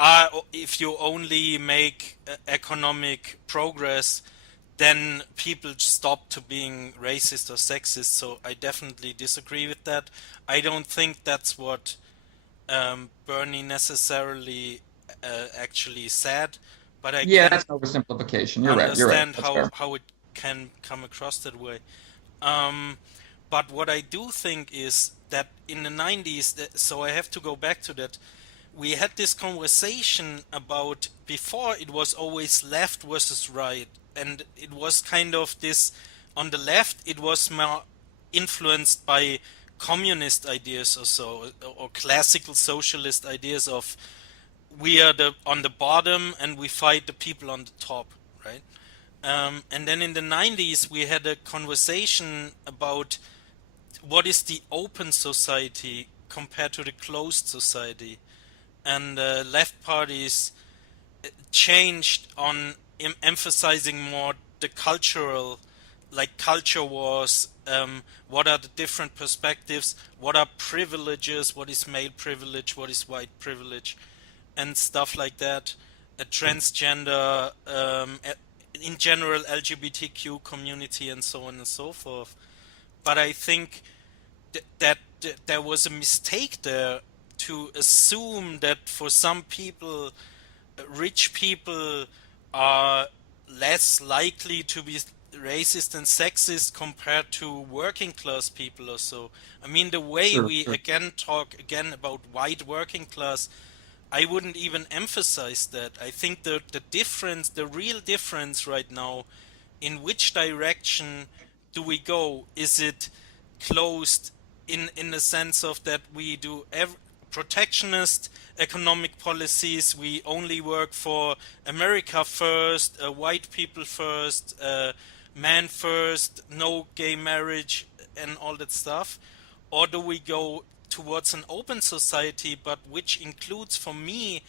if you only make economic progress, then people stop to being racist or sexist. So I definitely disagree with that. I don't think that's what Bernie necessarily actually said, but I Yeah, can that's an oversimplification. You're right. You're right. understand That's fair. how it can come across that way. Um, but what I do think is that in the 90s, so I have to go back to that, we had this conversation about, before it was always left versus right, and it was kind of this, on the left it was more influenced by communist ideas or so, or classical socialist ideas of, we are on the bottom and we fight the people on the top, right? And then in the 90s, we had a conversation about what is the open society compared to the closed society. And left parties changed on emphasizing more the cultural, like culture wars, what are the different perspectives, what are privileges, what is male privilege, what is white privilege, and stuff like that. A transgender, in general, LGBTQ community, and so on and so forth. But I think that there was a mistake there to assume that for some people, rich people are less likely to be racist and sexist compared to working class people or so. I mean, the way Sure, we sure. talk again about white working class, I wouldn't even emphasize that. I think the difference, the real difference right now, in which direction do we go? Is it closed in the sense of that we do protectionist economic policies, we only work for America first, white people first, man first, no gay marriage, and all that stuff? Or do we go towards an open society, but which includes, for me,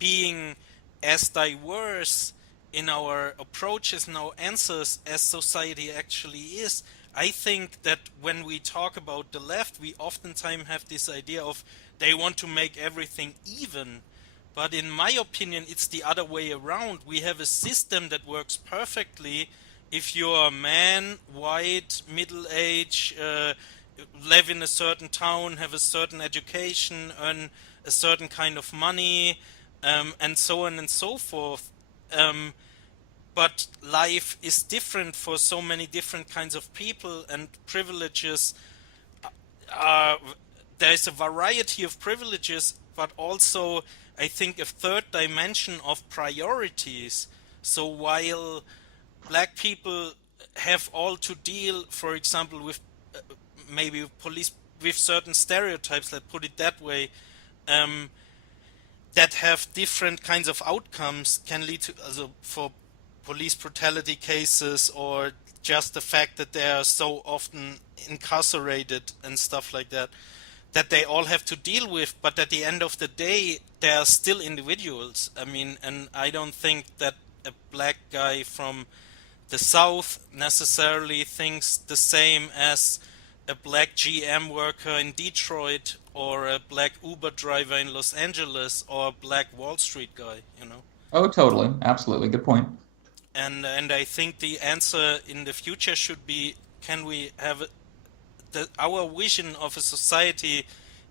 being as diverse in our approaches and our answers as society actually is? I think that when we talk about the left, we oftentimes have this idea of they want to make everything even. But in my opinion, it's the other way around. We have a system that works perfectly if you're a man, white, middle age, live in a certain town, have a certain education, earn a certain kind of money, and so on and so forth. But life is different for so many different kinds of people, and privileges are, there's a variety of privileges, but also I think a third dimension of priorities. So while black people have all to deal, for example, with maybe police, with certain stereotypes, let's put it that way, um, that have different kinds of outcomes, can lead to, also for police brutality cases or just the fact that they are so often incarcerated and stuff like that, that they all have to deal with. But at the end of the day, they are still individuals. I mean, and I don't think that a black guy from the South necessarily thinks the same as a black GM worker in Detroit or a black Uber driver in Los Angeles or a black Wall Street guy, you know. Oh, totally. Absolutely. Good point. And I think the answer in the future should be, can we have our vision of a society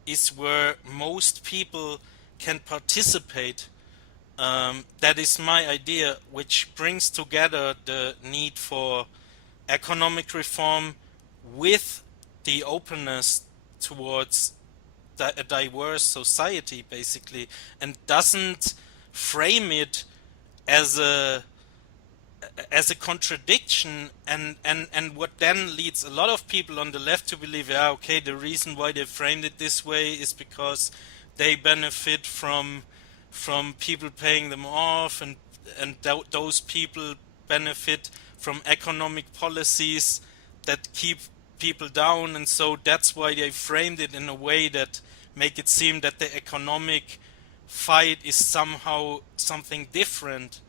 is where most people can participate. That is my idea, which brings together the need for economic reform with the openness towards a diverse society, basically, and doesn't frame it as a contradiction, and what then leads a lot of people on the left to believe, yeah, okay, the reason why they framed it this way is because they benefit from people paying them off, and those people benefit from economic policies that keep people down, and so that's why they framed it in a way that make it seem that the economic fight is somehow something different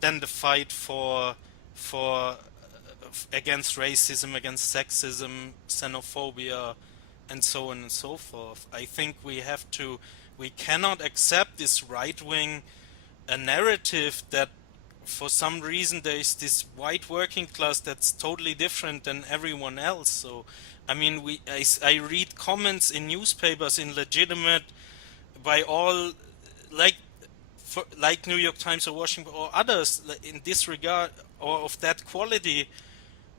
than the fight for against racism, against sexism, xenophobia, and so on and so forth. I think we cannot accept this right-wing narrative that for some reason there is this white working class that's totally different than everyone else. So, I mean, I read comments in newspapers, in legitimate, by all, like New York Times or Washington or others in this regard or of that quality,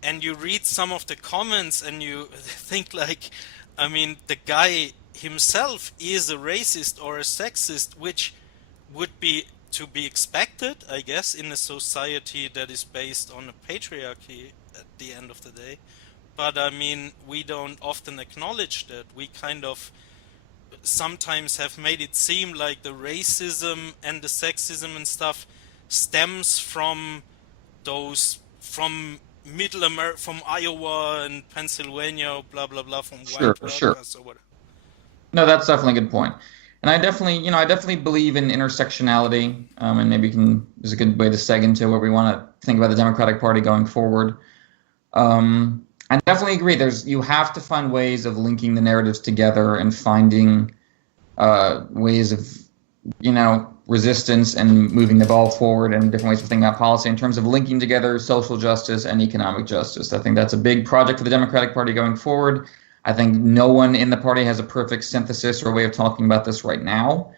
and you read some of the comments and you think like, I mean, the guy himself is a racist or a sexist, which would be to be expected, I guess, in a society that is based on a patriarchy at the end of the day. But I mean, we don't often acknowledge that. We kind of sometimes have made it seem like the racism and the sexism and stuff stems from middle America, from Iowa and Pennsylvania, blah blah blah, from white workers or whatever. No, that's definitely a good point. And I definitely believe in intersectionality, and maybe is a good way to seg into what we want to think about the Democratic Party going forward. I definitely agree. You have to find ways of linking the narratives together and finding ways of, resistance and moving the ball forward, and different ways of thinking about policy in terms of linking together social justice and economic justice. I think that's a big project for the Democratic Party going forward. I think no one in the party has a perfect synthesis or way of talking about this right now,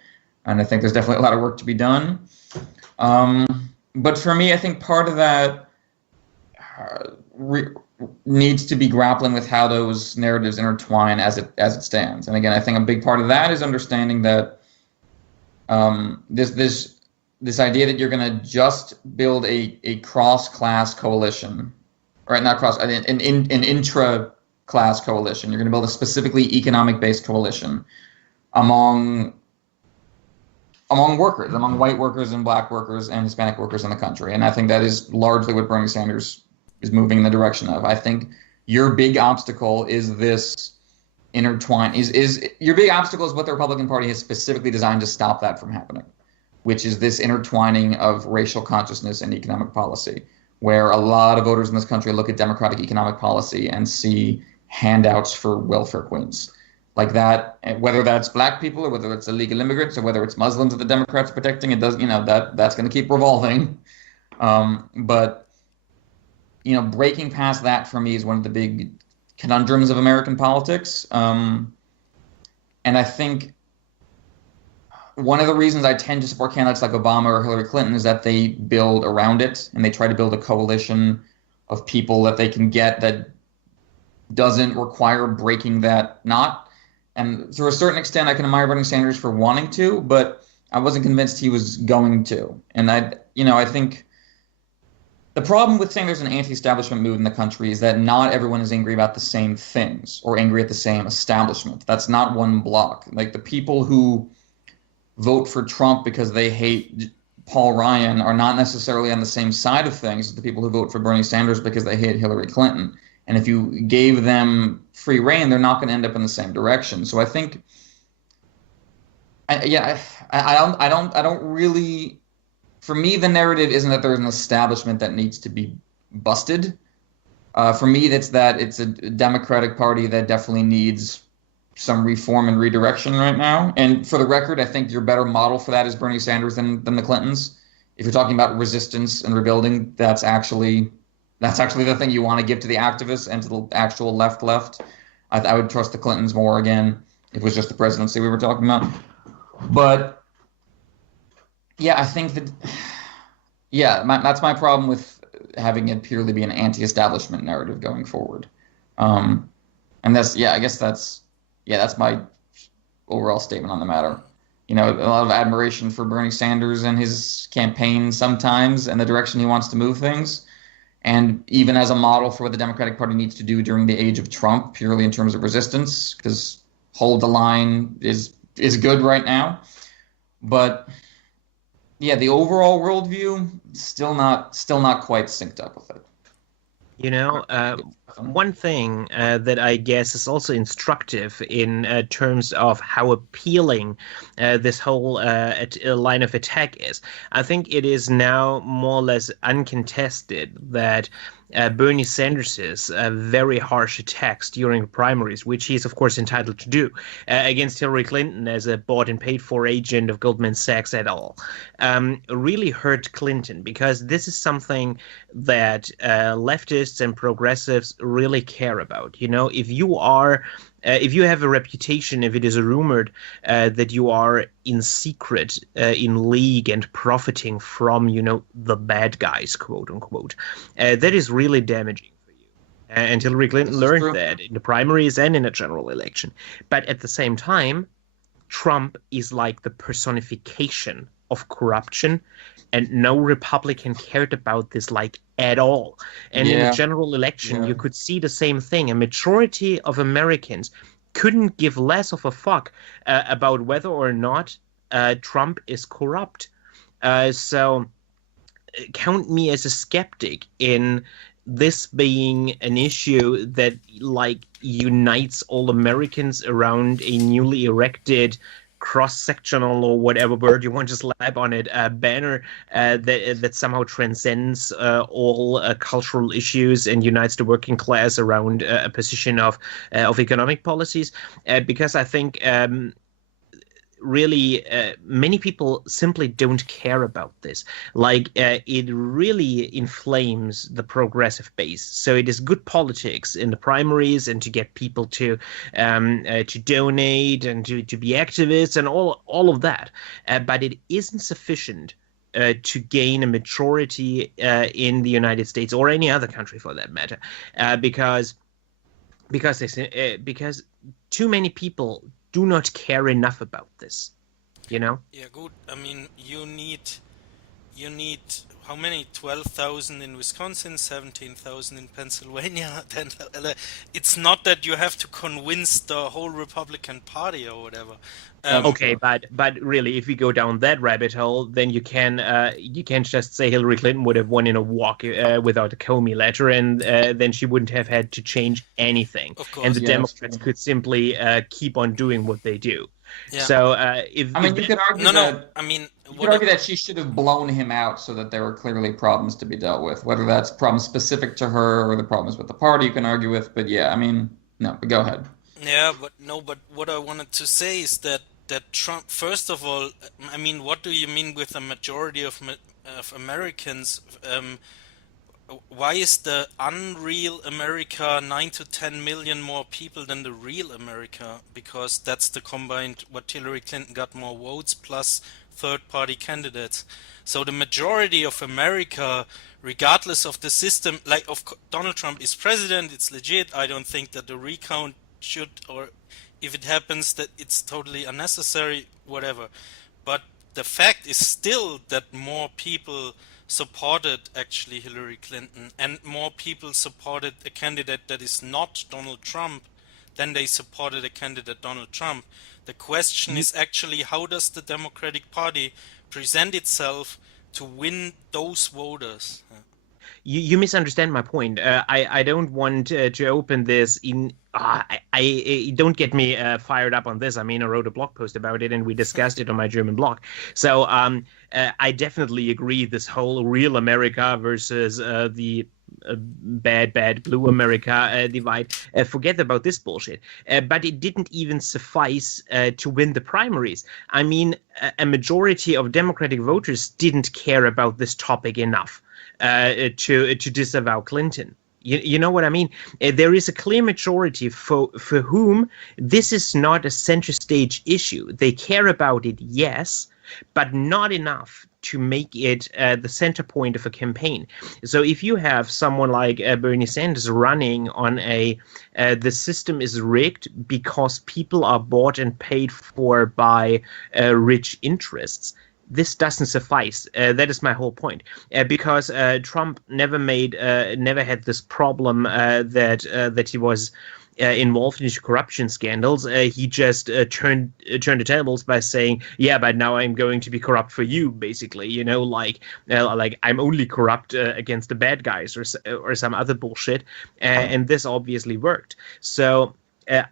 and I think there's definitely a lot of work to be done. But for me, I think part of that needs to be grappling with how those narratives intertwine as it stands. And again, I think a big part of that is understanding that this idea that you're going to just build a cross-class coalition, or not cross, an intra-class coalition. You're going to build a specifically economic-based coalition among workers, among white workers and black workers and Hispanic workers in the country. And I think that is largely what Bernie Sanders is moving in the direction of. I think your big obstacle is this intertwine. Your big obstacle is what the Republican Party has specifically designed to stop that from happening, which is this intertwining of racial consciousness and economic policy, where a lot of voters in this country look at democratic economic policy and see handouts for welfare queens. Like that, whether that's black people or whether it's illegal immigrants or whether it's Muslims that the Democrats are protecting, it does, that's going to keep revolving. But breaking past that for me is one of the big conundrums of American politics. And I think one of the reasons I tend to support candidates like Obama or Hillary Clinton is that they build around it and they try to build a coalition of people that they can get that doesn't require breaking that knot. And to a certain extent, I can admire Bernie Sanders for wanting to, but I wasn't convinced he was going to. And I think the problem with saying there's an anti-establishment move in the country is that not everyone is angry about the same things or angry at the same establishment. That's not one block. Like the people who vote for Trump because they hate Paul Ryan are not necessarily on the same side of things as the people who vote for Bernie Sanders because they hate Hillary Clinton. And if you gave them free rein, they're not going to end up in the same direction. So I think, I don't really. For me, the narrative isn't that there's an establishment that needs to be busted. For me, it's that it's a Democratic Party that definitely needs some reform and redirection right now. And for the record, I think your better model for that is Bernie Sanders than the Clintons. If you're talking about resistance and rebuilding, that's actually the thing you want to give to the activists and to the actual left. I would trust the Clintons more again if it was just the presidency we were talking about. But yeah, I think that that's my problem with having it purely be an anti-establishment narrative going forward. And I guess that's my overall statement on the matter. A lot of admiration for Bernie Sanders and his campaign sometimes and the direction he wants to move things. And even as a model for what the Democratic Party needs to do during the age of Trump, purely in terms of resistance, because hold the line is good right now. But yeah, the overall worldview still not quite synced up with it. One thing that I guess is also instructive in terms of how appealing this whole line of attack is. I think it is now more or less uncontested that Bernie Sanders' very harsh attacks during the primaries, which he is, of course, entitled to do, against Hillary Clinton as a bought and paid for agent of Goldman Sachs et al., really hurt Clinton, because this is something that leftists and progressives really care about. If you have a reputation, if it is rumored that you are in secret, in league and profiting from, the bad guys, quote unquote, that is really damaging for you. And Hillary Clinton learned that in the primaries and in a general election. But at the same time, Trump is like the personification of corruption, and no Republican cared about this at all. And in the general election, you could see the same thing. A majority of Americans couldn't give less of a fuck about whether or not Trump is corrupt. So count me as a skeptic in this being an issue that unites all Americans around a newly erected cross-sectional, or whatever word you want to slap on it, banner that somehow transcends all cultural issues and unites the working class around a position of economic policies. Because I think really many people simply don't care about this. It really inflames the progressive base. So it is good politics in the primaries and to get people to donate and to be activists and all of that. But it isn't sufficient to gain a majority in the United States or any other country for that matter, because too many people do not care enough about this, Yeah, good. I mean, you need how many? 12,000 in Wisconsin, 17,000 in Pennsylvania. It's not that you have to convince the whole Republican Party or whatever. Okay, but really, if you go down that rabbit hole, then you can't just say Hillary Clinton would have won in a walk without a Comey letter, and then she wouldn't have had to change anything. Of course, and the Democrats could simply keep on doing what they do. Yeah. So you could argue you could argue that she should have blown him out so that there were clearly problems to be dealt with, whether that's problems specific to her or the problems with the party you can argue with. But no, but go ahead. Yeah, but what I wanted to say is that Trump, first of all, what do you mean with a majority of Americans? Why is the unreal America 9 to 10 million more people than the real America? Because that's the combined, what Hillary Clinton got more votes plus third-party candidates. So the majority of America, regardless of the system, Donald Trump is president, it's legit. I don't think that the recount should, or if it happens, that it's totally unnecessary, whatever. But the fact is still that more people supported actually Hillary Clinton, and more people supported a candidate that is not Donald Trump than they supported a candidate Donald Trump. The question is actually, how does the Democratic Party present itself to win those voters. You misunderstand my point. I don't want to open this in. Don't get me fired up on this. I mean, I wrote a blog post about it and we discussed it on my German blog. So I definitely agree. This whole real America versus the bad blue America divide. Forget about this bullshit. But it didn't even suffice to win the primaries. I mean, a majority of Democratic voters didn't care about this topic enough to disavow Clinton. You know what I mean? There is a clear majority for whom this is not a center stage issue. They care about it, yes, but not enough to make it the center point of a campaign. So if you have someone like Bernie Sanders running on the system is rigged because people are bought and paid for by rich interests, this doesn't suffice. That is my whole point. Because Trump never had this problem that he was involved in corruption scandals. He just turned the tables by saying, "Yeah, but now I'm going to be corrupt for you." Basically, like I'm only corrupt against the bad guys or some other bullshit, and this obviously worked. So.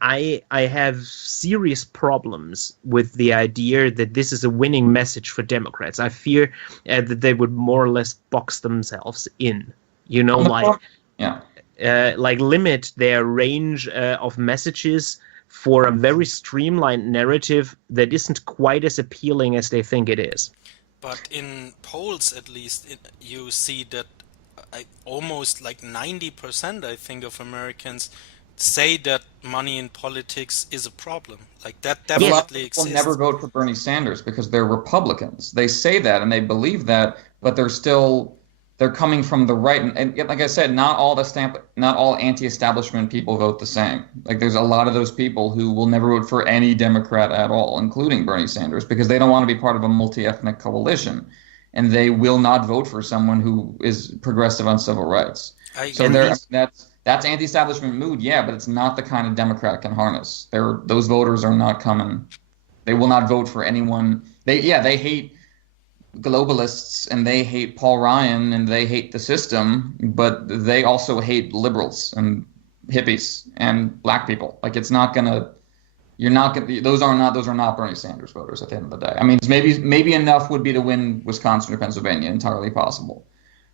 I have serious problems with the idea that this is a winning message for Democrats. I fear that they would more or less box themselves in, like limit their range of messages for a very streamlined narrative that isn't quite as appealing as they think it is. But in polls, at least, you see that almost like 90%, I think, of Americans say that money in politics is a problem. Like that definitely exists. People never vote for Bernie Sanders because they're Republicans. They say that and they believe that, but they're coming from the right. And like I said, not all anti-establishment people vote the same. Like there's a lot of those people who will never vote for any Democrat at all, including Bernie Sanders, because they don't want to be part of a multi-ethnic coalition. And they will not vote for someone who is progressive on civil rights. That's anti-establishment mood, yeah, but it's not the kind of Democrat can harness. Those voters are not coming. They will not vote for anyone. They hate globalists and they hate Paul Ryan and they hate the system, but they also hate liberals and hippies and black people. Like those are not Bernie Sanders voters at the end of the day. I mean, maybe enough would be to win Wisconsin or Pennsylvania, entirely possible.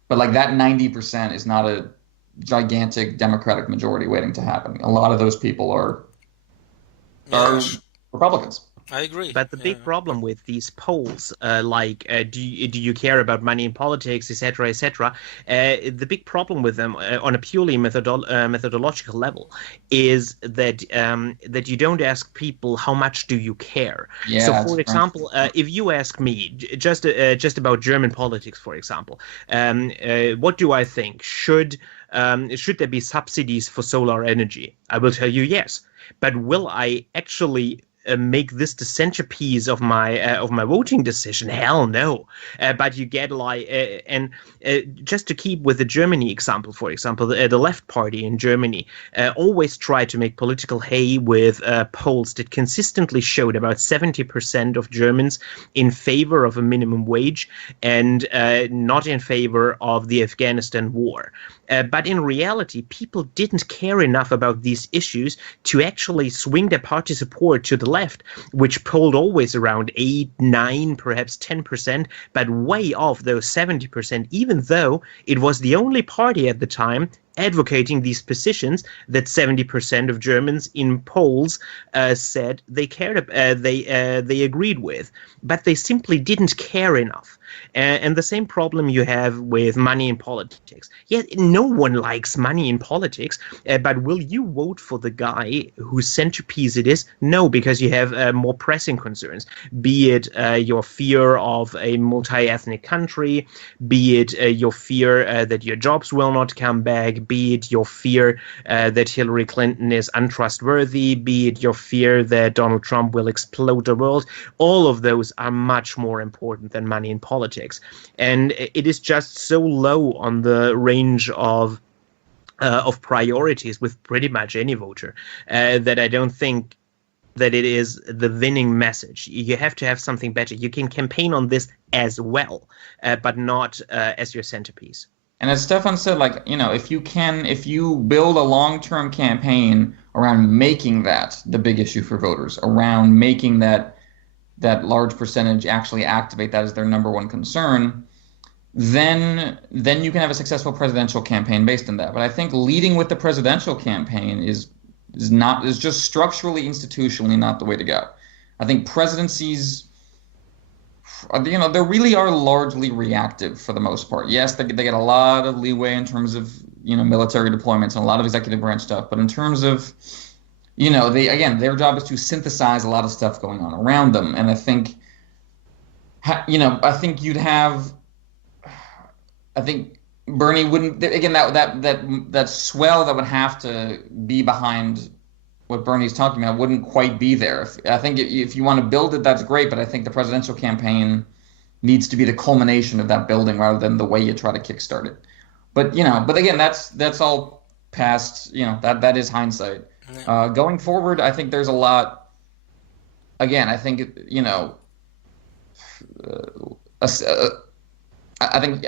But like that 90% is not a gigantic Democratic majority waiting to happen. A lot of those people are Republicans. I agree. But the big problem with these polls, do you care about money in politics, etc., etc., the big problem with them on a purely methodological level is that you don't ask people how much do you care. Yeah, so, for example, if you ask me just about German politics, for example, what do I think? Should there be subsidies for solar energy? I will tell you yes. But will I actually make this the centerpiece of my voting decision? Hell no. But you get just to keep with the Germany example, for example, the left party in Germany always tried to make political hay with polls that consistently showed about 70% of Germans in favor of a minimum wage and not in favor of the Afghanistan war. But in reality, people didn't care enough about these issues to actually swing their party support to the left, which polled always around 8, 9, perhaps 10%, but way off those 70%, even though it was the only party at the time advocating these positions that 70% of Germans in polls said they cared, they agreed with, but they simply didn't care enough. And the same problem you have with money in politics. Yeah, no one likes money in politics, but will you vote for the guy whose centerpiece it is? No, because you have more pressing concerns, be it your fear of a multi-ethnic country, be it your fear that your jobs will not come back, be it your fear that Hillary Clinton is untrustworthy, be it your fear that Donald Trump will explode the world. All of those are much more important than money in politics. And it is just so low on the range of priorities with pretty much any voter that I don't think that it is the winning message. You have to have something better. You can campaign on this as well, but not as your centerpiece. And as Stefan said, like, if you build a long-term campaign around making that the big issue for voters, around making that large percentage actually activate that as their number one concern, then you can have a successful presidential campaign based on that. But I think leading with the presidential campaign is just structurally, institutionally not the way to go. I think presidencies, they really are largely reactive for the most part. Yes, they get a lot of leeway in terms of, military deployments and a lot of executive branch stuff. But in terms of, their job is to synthesize a lot of stuff going on around them. And I think, I think Bernie wouldn't, again, that swell that would have to be behind what Bernie's talking about wouldn't quite be there. I think if you want to build it, that's great, but I think the presidential campaign needs to be the culmination of that building rather than the way you try to kickstart it. But again, that's all past. That is hindsight. Going forward, I think there's a lot. Again, I think I think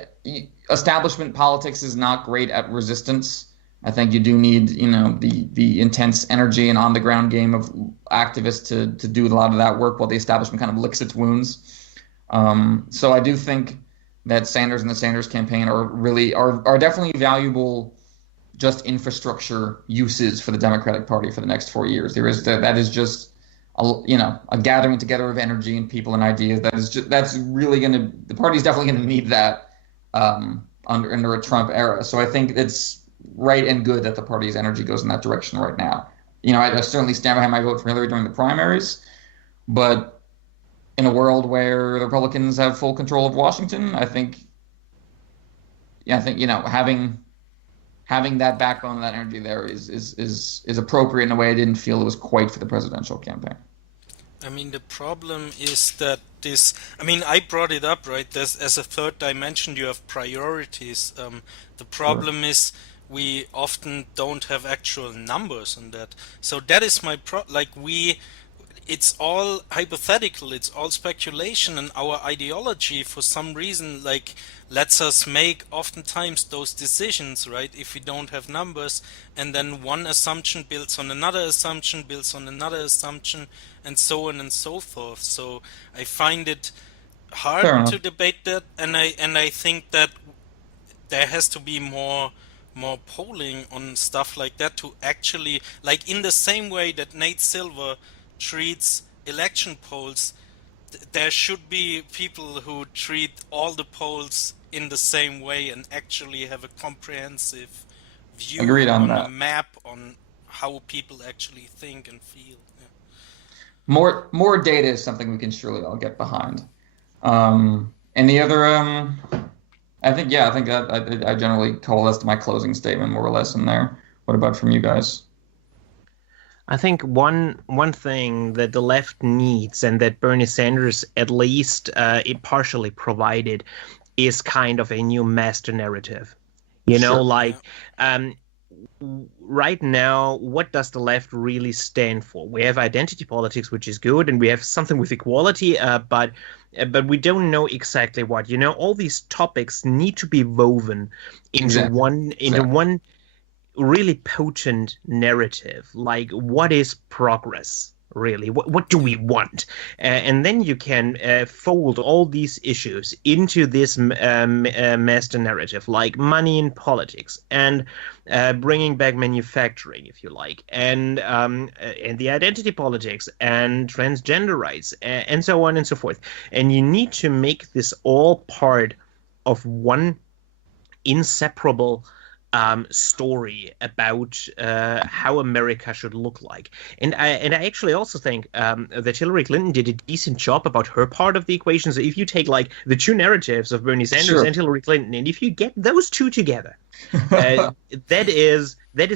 establishment politics is not great at resistance. I think you do need, the intense energy and on-the-ground game of activists to do a lot of that work while the establishment kind of licks its wounds. So I do think that Sanders and the Sanders campaign are definitely valuable just infrastructure uses for the Democratic Party for the next 4 years. That is just a gathering together of energy and people and ideas. The party's definitely going to need that under a Trump era. So I think it's right and good that the party's energy goes in that direction right now. I certainly stand behind my vote for Hillary during the primaries, but in a world where the Republicans have full control of Washington, I think having that backbone and that energy there is appropriate in a way I didn't feel it was quite for the presidential campaign. I mean, the problem is that I brought it up, right? As a third dimension, you have priorities. The problem is we often don't have actual numbers on that. So that is my it's all hypothetical, it's all speculation, and our ideology for some reason lets us make oftentimes those decisions, right, if we don't have numbers, and then one assumption builds on another assumption, builds on another assumption, and so on and so forth. So I find it hard to debate that, and I think that there has to be more polling on stuff like that to actually, in the same way that Nate Silver treats election polls, there should be people who treat all the polls in the same way and actually have a comprehensive view on a map on how people actually think and feel. Yeah. More data is something we can surely all get behind. Any other I think that I generally coalesced my closing statement more or less in there. What about from you guys? I think one thing that the left needs, and that Bernie Sanders at least it partially provided, is kind of a new master narrative. Right now, what does the left really stand for? We have identity politics, which is good, and we have something with equality, but we don't know exactly what. All these topics need to be woven into one really potent narrative. Like, what is progress? Really, what do we want? And then you can fold all these issues into this master narrative, like money in politics, and bringing back manufacturing, if you like, and the identity politics, and transgender rights, and so on and so forth. And you need to make this all part of one inseparable story about how America should look like. And I actually also think that Hillary Clinton did a decent job about her part of the equation. So if you take the two narratives of Bernie Sanders and Hillary Clinton, and if you get those two together, that is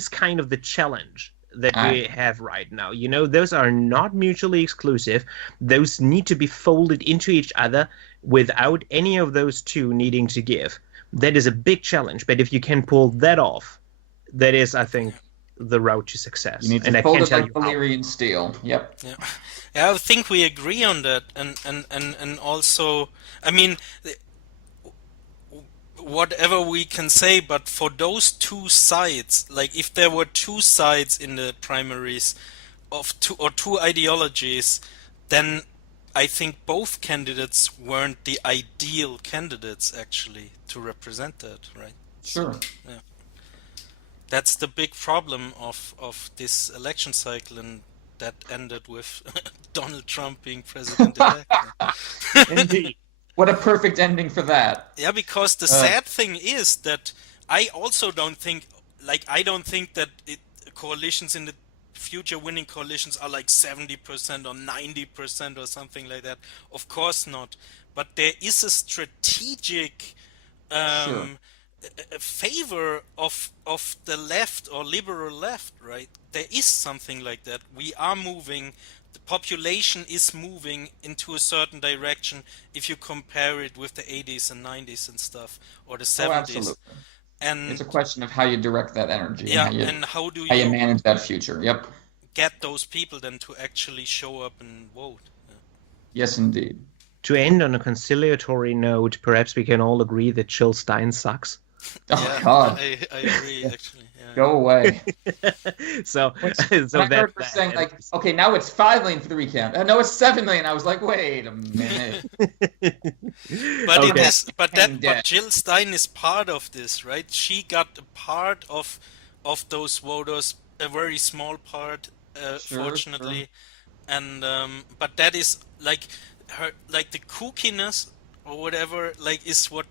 kind of the challenge that we have right now. Those are not mutually exclusive. Those need to be folded into each other without any of those two needing to give. That is a big challenge, but if you can pull that off, that is, I think, the road to success. You need to and I fold can't it tell like you how. Valyrian steel. Yep. Yeah. Yeah, I think we agree on that, and also, I mean, whatever we can say, but for those two sides, like if there were two sides in the primaries of two ideologies, then I think both candidates weren't the ideal candidates actually to represent that, right? Sure. So, yeah. That's the big problem of this election cycle, and that ended with Donald Trump being president-elect. Indeed. What a perfect ending for that. Yeah, because the sad thing is that I also don't think, I don't think that coalitions in the future, winning coalitions, are like 70% or 90% or something like that. Of course not. But there is a strategic Sure. a favor of the left or liberal left, right? There is something like that. We are moving, the population is moving into a certain direction if you compare it with the 80s and 90s and stuff, or the 70s. Oh, absolutely. And it's a question of how you direct that energy, yeah, and how do you you manage that future. Yep. get those people then to actually show up and vote? Yeah. Yes, indeed. To end on a conciliatory note, perhaps we can all agree that Jill Stein sucks. Oh, Yeah, God. I agree, actually. Yeah. Go away. So When I that, heard her saying, like, okay, now it's 5 million for the recount. No, it's 7 million. I was like, wait a minute. But Okay. but Jill Stein is part of this, right? She got a part of those voters, a very small part, fortunately, and but that is like her, like the kookiness or whatever, like is what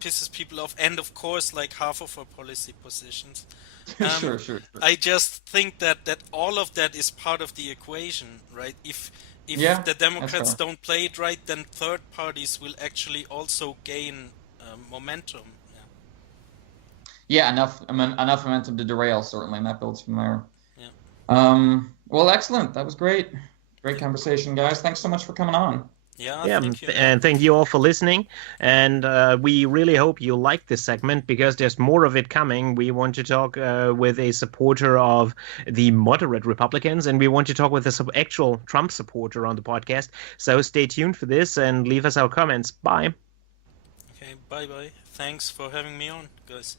pisses people off, and of course, like half of her policy positions. Sure. I just think that all of that is part of the equation, right? If Yeah, the Democrats that's fair. don't play it right, then third parties will actually also gain momentum. Yeah, enough momentum to derail, certainly, and that builds from there. Yeah. Well, excellent. That was great. Great conversation, guys. Thanks so much for coming on. Yeah, Thank you. and thank you all for listening. And we really hope you like this segment because there's more of it coming. We want to talk with a supporter of the moderate Republicans, and we want to talk with an actual Trump supporter on the podcast. So stay tuned for this and leave us our comments. Bye. Okay, bye. Thanks for having me on, guys.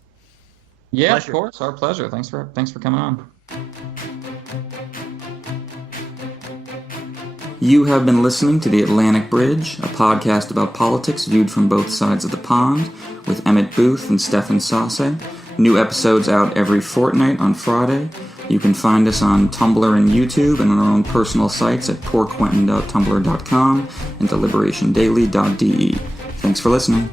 Yeah, Pleasure. of course. Our pleasure. Thanks for coming on. You have been listening to The Atlantic Bridge, a podcast about politics viewed from both sides of the pond, with Emmett Booth and Stefan Sasse. New episodes out every fortnight on Friday. You can find us on Tumblr and YouTube and on our own personal sites at poorquentin.tumblr.com and deliberationdaily.de. Thanks for listening.